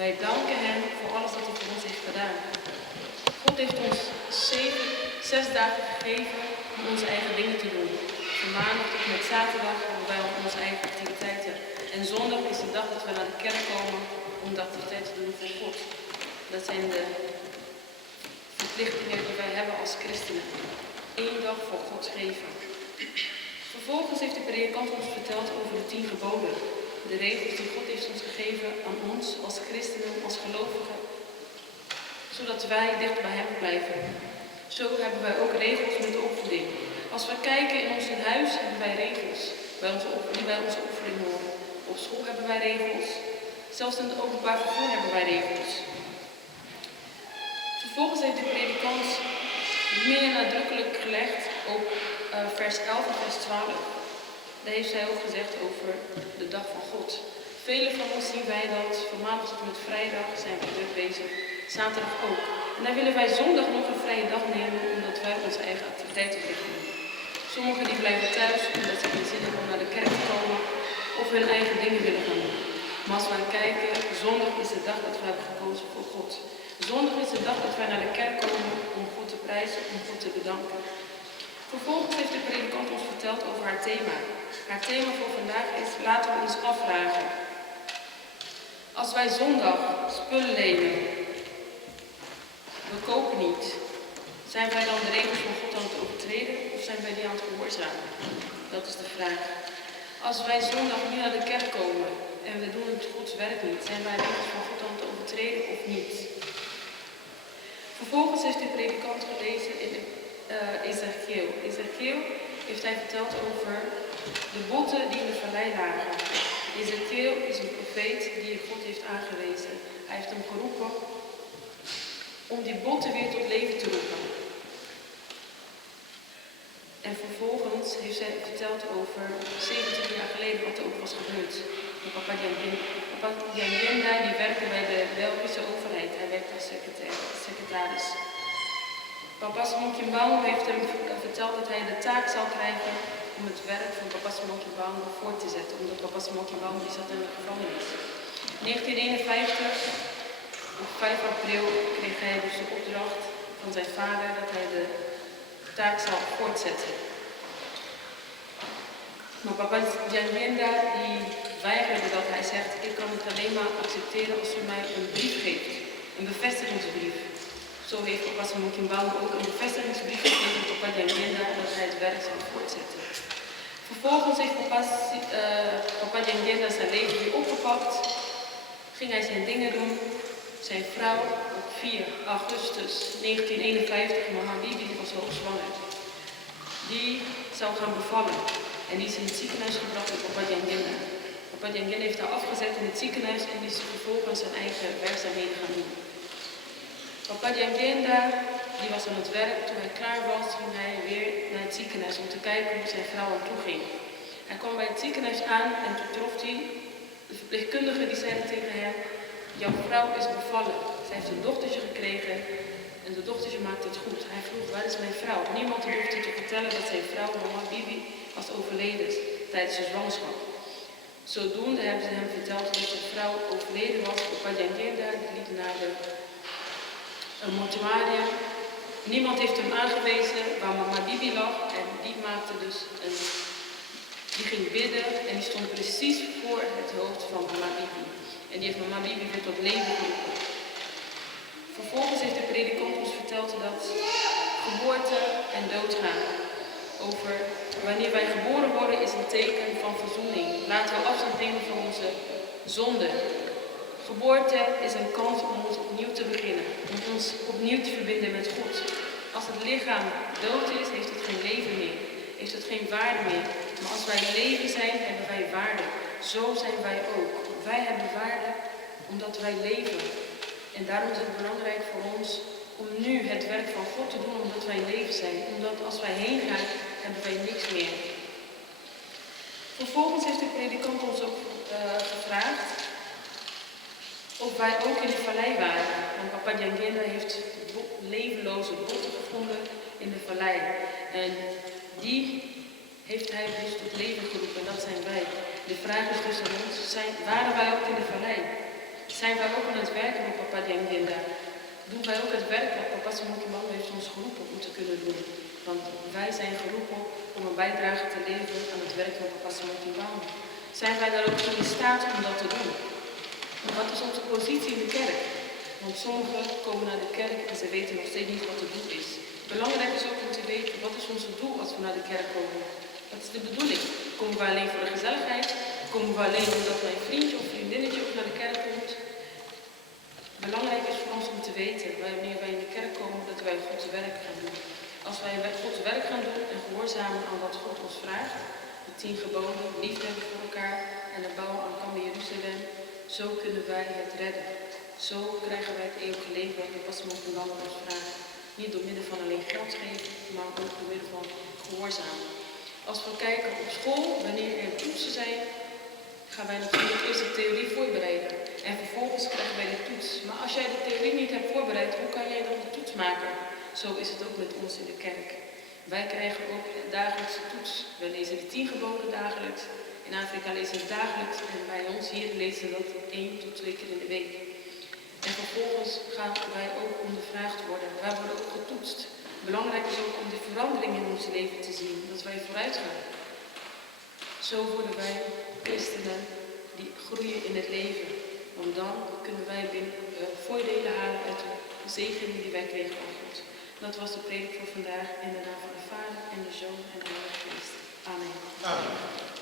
Wij danken hem voor alles wat hij voor ons heeft gedaan. God heeft ons 6 dagen gegeven om onze eigen dingen te doen. Van maandag tot met zaterdag hebben wij onze eigen activiteiten. En zondag is de dag dat we naar de kerk komen om de activiteiten te doen voor God. Dat zijn de verplichtingen die wij hebben als christenen. 1 dag voor God geven. Vervolgens heeft de predikant ons verteld over de 10 geboden. De regels die God heeft ons gegeven aan ons als christenen, als gelovigen. Zodat wij dicht bij hem blijven. Zo hebben wij ook regels met de opvoeding. Als we kijken in ons huis hebben wij regels die bij onze opvoeding horen. Op school hebben wij regels. Zelfs in het openbaar vervoer hebben wij regels. Vervolgens heeft de predikant meer nadrukkelijk gelegd op vers 11 en vers 12. Daar heeft zij ook gezegd over de dag van God. Velen van ons zien wij dat van maandag tot en met vrijdag zijn we druk bezig. Zaterdag ook. En dan willen wij zondag nog een vrije dag nemen omdat wij onze eigen activiteiten willen doen. Sommigen die blijven thuis omdat ze geen zin hebben om naar de kerk te komen of hun eigen dingen willen gaan doen. Maar als wij kijken, zondag is de dag dat we hebben gekozen voor God. Zondag is de dag dat wij naar de kerk komen om God te prijzen, om God te bedanken. Vervolgens heeft de predikant ons verteld over haar thema. Haar thema voor vandaag is: laten we ons afvragen. Als wij zondag spullen lenen, we kopen niet, zijn wij dan de regels van God aan het overtreden of zijn wij die aan het gehoorzamen? Dat is de vraag. Als wij zondag niet naar de kerk komen en we doen het Gods werk niet, zijn wij de regels van God aan het overtreden of niet? Vervolgens heeft de predikant gelezen in Ezekiel. Ezekiel heeft hij verteld over de botten die in de vallei lagen. Ezekiel is een profeet die God heeft aangewezen. Hij heeft hem geroepen om die botten weer tot leven te roepen. En vervolgens heeft zij verteld over 70 jaar geleden wat er ook was gebeurd. Papa Jangenda die werkte bij de Belgische overheid. Hij werkte als secretaris. Papa Smokimbangu heeft hem verteld dat hij de taak zal krijgen om het werk van papa Smokimbangu voort te zetten. Omdat papa Smokimbangu zat in de gevangenis. In 1951, op 5 april, kreeg hij dus de opdracht van zijn vader dat hij de taak zal voortzetten. Maar papa Jangenda die weigerde dat. Hij zegt: ik kan het alleen maar accepteren als u mij een brief geeft. Een bevestigingsbrief. Zo heeft papa Smokimbangu ook een bevestigingsbrief gegeven op papa Jangenda dat hij het werk zal voortzetten. Vervolgens heeft papa Jangenda zijn leven weer opgepakt. Ging hij zijn dingen doen. Zijn vrouw op 4 augustus 1951, Mama Bibi, was hoogzwanger. Die zou gaan bevallen. En die is in het ziekenhuis gebracht door papa Jangenda. Papa Jangenda heeft haar afgezet in het ziekenhuis en die is vervolgens zijn eigen werkzaamheden gaan doen. Papa Jangenda die was aan het werk. Toen hij klaar was, ging hij weer naar het ziekenhuis om te kijken hoe zijn vrouw aan toe ging. Hij kwam bij het ziekenhuis aan en toen trof hij de verpleegkundige die zeiden tegen hem: jouw vrouw is bevallen. Zij heeft een dochtertje gekregen en de dochtertje maakt het goed. Hij vroeg: waar is mijn vrouw? Niemand durfde te vertellen dat zijn vrouw, Mama Bibi, was overleden tijdens de zwangerschap. Zodoende hebben ze hem verteld dat zijn vrouw overleden was. Papa Jangenda liep naar een mortuarium. Niemand heeft hem aangewezen waar Mama Bibi lag en die maakte dus die ging bidden en die stond precies voor het hoofd van Mama Bibi. En die heeft Mama Bibi weer tot leven geroepen. Vervolgens heeft de predikant ons verteld dat geboorte en doodgaan over wanneer wij geboren worden is een teken van verzoening. Laten we afstand nemen van onze zonde. Geboorte is een kans om ons opnieuw te beginnen, om ons opnieuw te verbinden met God. Als het lichaam dood is, heeft het geen leven meer, heeft het geen waarde meer. Maar als wij leven zijn, hebben wij waarde. Zo zijn wij ook. Wij hebben waarde omdat wij leven. En daarom is het belangrijk voor ons om nu het werk van God te doen omdat wij leven zijn. Omdat als wij heen gaan, hebben wij niks meer. Vervolgens heeft de predikant ons ook gevraagd of wij ook in de vallei waren. Want Papa Diangenda heeft levenloze botten gevonden in de vallei. En die heeft hij dus tot leven geroepen. Dat zijn wij. De vraag is dus aan ons, waren wij ook in de vallei? Zijn wij ook aan het werken met Papa Diangenda? Doen wij ook het werk wat Papa Simokiman heeft ons geroepen om te kunnen doen? Want wij zijn geroepen om een bijdrage te leveren aan het werk van Papa Simokiman. Zijn wij daar ook toe in staat om dat te doen? Wat is onze positie in de kerk? Want sommigen komen naar de kerk en ze weten nog steeds niet wat het doel is. Belangrijk is ook om te weten, wat is ons doel als we naar de kerk komen? Wat is de bedoeling? Komen we alleen voor de gezelligheid? Komen we alleen omdat mijn vriendje of vriendinnetje ook naar de kerk komt? Belangrijk is voor ons om te weten, wanneer wij in de kerk komen, dat wij Gods werk gaan doen. Als wij Gods werk gaan doen en gehoorzamen aan wat God ons vraagt, de 10 geboden, liefde hebben voor elkaar en de bouw aan Kambe Jeruzalem, zo kunnen wij het redden. Zo krijgen wij het eeuwige leven wat we pas mogen dan ons vragen. Niet door middel van alleen geld geven, maar ook door middel van gehoorzamen. Als we kijken op school, wanneer er toetsen zijn, gaan wij natuurlijk eerst de theorie voorbereiden. En vervolgens krijgen wij de toets. Maar als jij de theorie niet hebt voorbereid, hoe kan jij dan de toets maken? Zo is het ook met ons in de kerk. Wij krijgen ook dagelijks de toets. We lezen de 10 geboden dagelijks. In Afrika lezen we het dagelijks. En bij ons hier lezen we dat 1 tot 2 keer in de week. En vervolgens gaan wij ook ondervraagd worden. Wij worden ook getoetst. Belangrijk is ook om de verandering in ons leven te zien. Dat wij vooruit gaan. Zo worden wij christenen die groeien in het leven. Want dan kunnen wij voordelen halen uit de zegeningen die wij kregen van God. Dat was de predik voor vandaag in de naam van de Vader en de Zoon en de Heilige Geest. Amen. Amen.